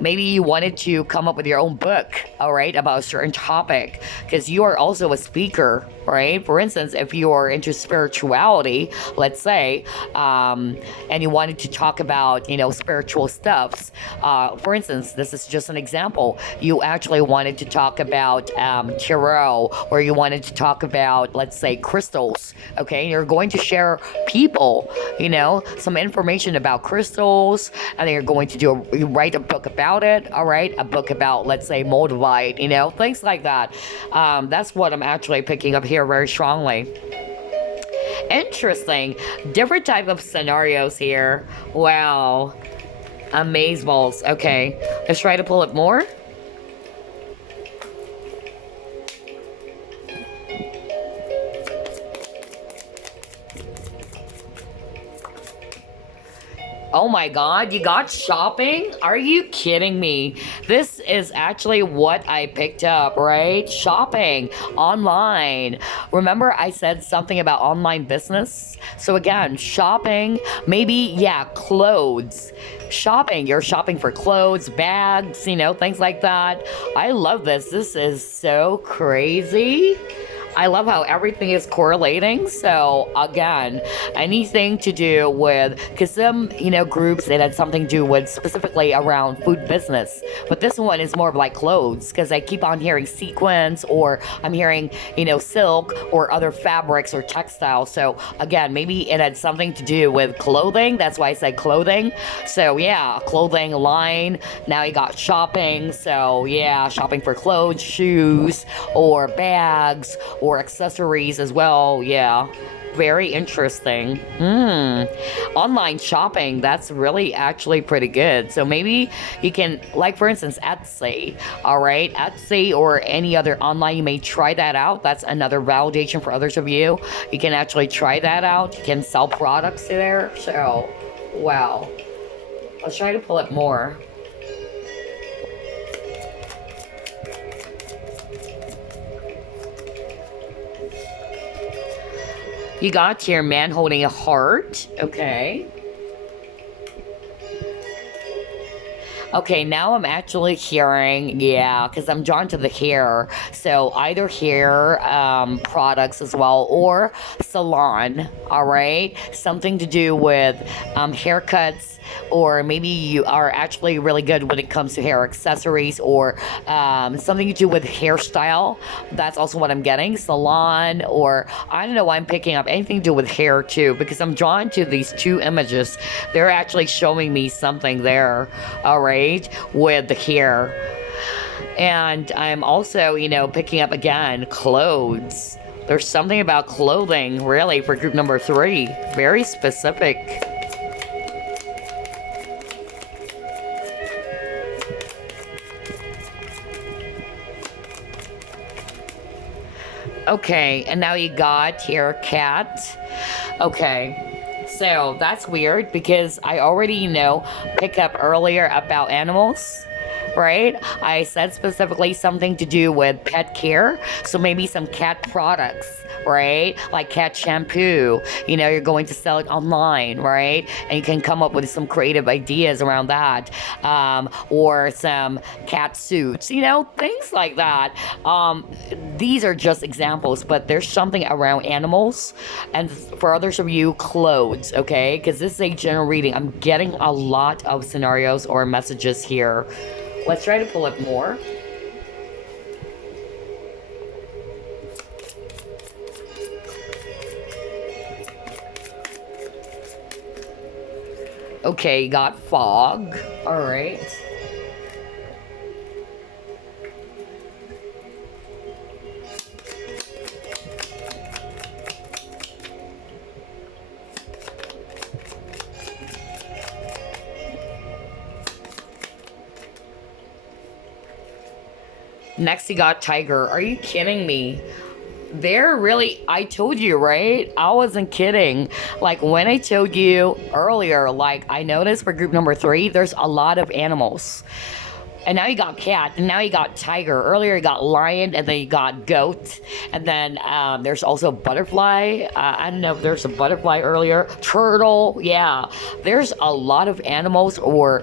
maybe you wanted to come up with your own book, all right, about a certain topic, because you are also a speaker, right? For instance, if you are into spirituality, let's say, and you wanted to talk about, spiritual stuffs. For instance, this is just an example. You actually wanted to talk about tarot, or you wanted to talk about, let's say, crystals, okay? You're going to share people, some information about crystals, and then you're going to you write a book about it, all right? A book about, let's say, moldavite, things like that. That's what I'm actually picking up here very strongly. Interesting. Different type of scenarios here. Wow. Amazeballs. Okay. Let's try to pull it more. Oh my god, you got shopping? Are you kidding me? This is actually what I picked up, right? Shopping online. Remember I said something about online business? So again, shopping, maybe, yeah, clothes. Shopping, you're shopping for clothes, bags, things like that. I love this. This is so crazy. I love how everything is correlating. So again, anything to do with, because some, groups that had something to do with specifically around food business. But this one is more of like clothes, because I keep on hearing sequins, or I'm hearing, silk, or other fabrics or textiles. So again, maybe it had something to do with clothing. That's why I said clothing. So yeah, clothing line. Now you got shopping. So yeah, shopping for clothes, shoes, or bags, or accessories as well. Yeah, very interesting. Online shopping, that's really actually pretty good. So maybe you can, like for instance, Etsy, all right? Etsy or any other online, you may try that out. That's another validation for others of you. You can actually try that out. You can sell products there. So wow, let's try to pull it more. You got your man holding a heart. Okay. Okay, now I'm actually hearing, yeah, because I'm drawn to the hair. So either hair products as well, or salon, all right? Something to do with haircuts, or maybe you are actually really good when it comes to hair accessories, or something to do with hairstyle. That's also what I'm getting. Salon, or I don't know why I'm picking up anything to do with hair too, because I'm drawn to these two images. They're actually showing me something there, all right, with the hair. And I'm also, picking up again clothes. There's something about clothing, really, for group number 3. Very specific. Okay, and now you got here cat. Okay, so that's weird because I already pick up earlier about animals, right? I said specifically something to do with pet care, so maybe some cat products, right? Like cat shampoo, you're going to sell it online, right? And you can come up with some creative ideas around that, or some cat suits, things like that. These are just examples, but there's something around animals, and for others of you, clothes, okay? Because this is a general reading. I'm getting a lot of scenarios or messages here. Let's try to pull up more. Okay, got fog. All right. Next, you got tiger. Are you kidding me? They're really, I told you, right? I wasn't kidding. Like when I told you earlier, like I noticed for group number 3, there's a lot of animals. And now you got cat, and now you got tiger. Earlier you got lion, and then you got goat, and then there's also butterfly. I don't know if there's a butterfly earlier. Turtle, yeah. There's a lot of animals, or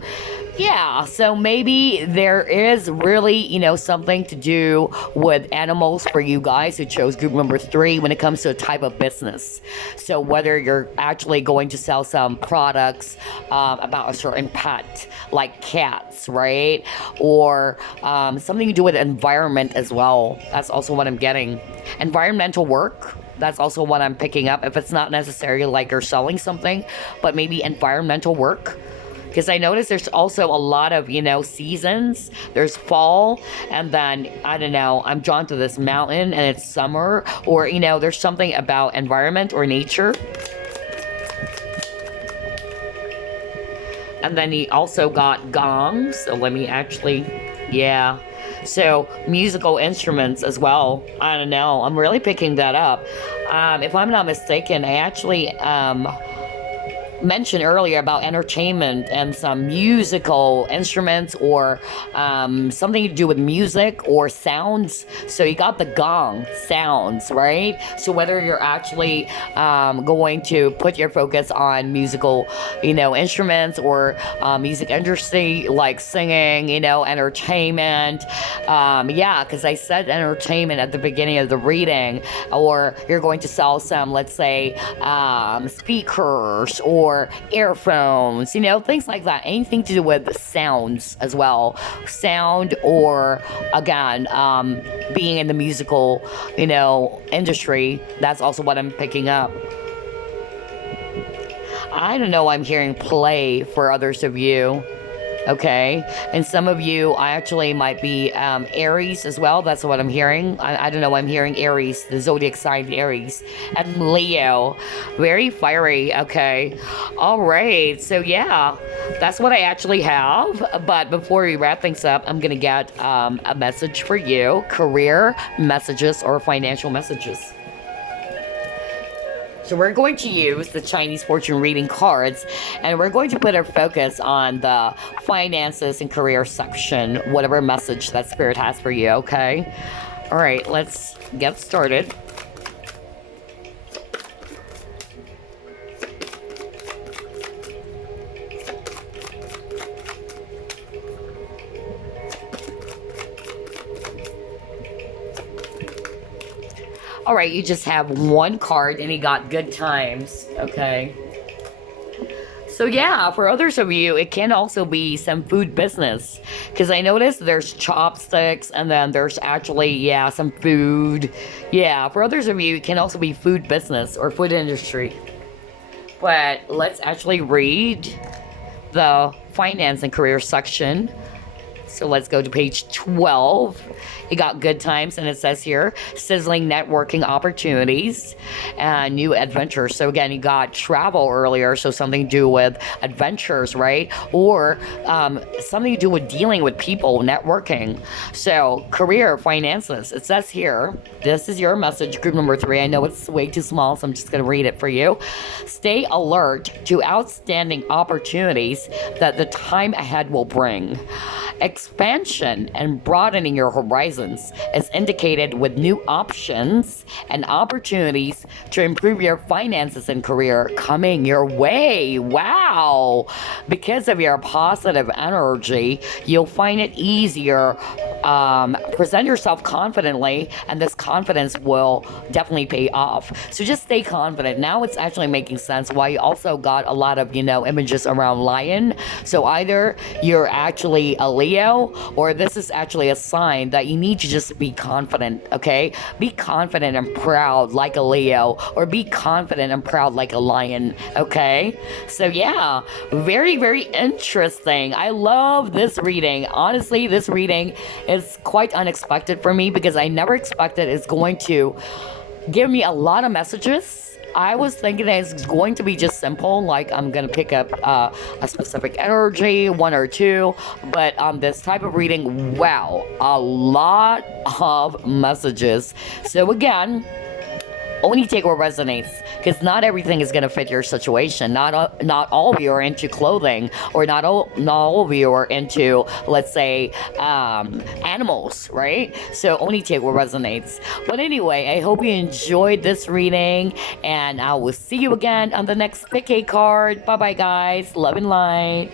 yeah, so maybe there is really, something to do with animals for you guys who chose group number 3 when it comes to a type of business. So whether you're actually going to sell some products about a certain pet, like cats, right? Or something to do with environment as well. That's also what I'm getting. Environmental work. That's also what I'm picking up. If it's not necessarily like you're selling something, but maybe environmental work. Because I noticed there's also a lot of, seasons. There's fall, and then, I don't know, I'm drawn to this mountain, and it's summer. Or, there's something about environment or nature. And then he also got gongs. So let me actually, yeah. So musical instruments as well. I don't know. I'm really picking that up. If I'm not mistaken, I actually mentioned earlier about entertainment and some musical instruments, or something to do with music or sounds. So you got the gong sounds, right? So whether you're actually going to put your focus on musical, instruments, or music industry, like singing, entertainment, yeah, because I said entertainment at the beginning of the reading. Or you're going to sell some, let's say, speakers or earphones, things like that. Anything to do with sounds as well. Sound, or again, being in the musical, industry. That's also what I'm picking up. I don't know, I'm hearing play for others of you. Okay, and some of you, I actually might be Aries as well. That's what I'm hearing. I don't know, I'm hearing Aries, the zodiac sign Aries, and Leo. Very fiery. Okay, all right, so yeah, that's what I actually have. But before we wrap things up, I'm gonna get a message for you: career messages or financial messages. So we're going to use the Chinese fortune reading cards, and we're going to put our focus on the finances and career section, whatever message that Spirit has for you, okay? All right, let's get started. All right, you just have one card, and you got good times, okay? So yeah, for others of you, it can also be some food business. Because I noticed there's chopsticks, and then there's actually, yeah, some food. Yeah, for others of you, it can also be food business or food industry. But let's actually read the finance and career section. So let's go to page 12. You got good times, and it says here, sizzling networking opportunities and new adventures. So again, you got travel earlier, so something to do with adventures, right? Or something to do with dealing with people, networking. So career, finances. It says here, this is your message, group number 3. I know it's way too small, so I'm just going to read it for you. Stay alert to outstanding opportunities that the time ahead will bring. Expansion and broadening your horizons is indicated with new options and opportunities to improve your finances and career coming your way. Wow! Because of your positive energy, you'll find it easier. Present yourself confidently, and this confidence will definitely pay off. So just stay confident. Now it's actually making sense why you also got a lot of, images around lion. So either you're actually a Leo, or this is actually a sign that you need to just be confident, okay? Be confident and proud like a Leo, or be confident and proud like a lion, okay? So yeah, very, very interesting. I love this reading. Honestly, this reading is quite unexpected for me, because I never expected it's going to give me a lot of messages. I was thinking that it's going to be just simple, like I'm gonna pick up a specific energy, 1 or 2, but this type of reading, wow, a lot of messages. So again, only take what resonates, because not everything is gonna fit your situation. Not all of you are into clothing, or not all of you are into, let's say, animals, right? So only take what resonates. But anyway, I hope you enjoyed this reading, and I will see you again on the next pick a card. Bye bye, guys. Love and light.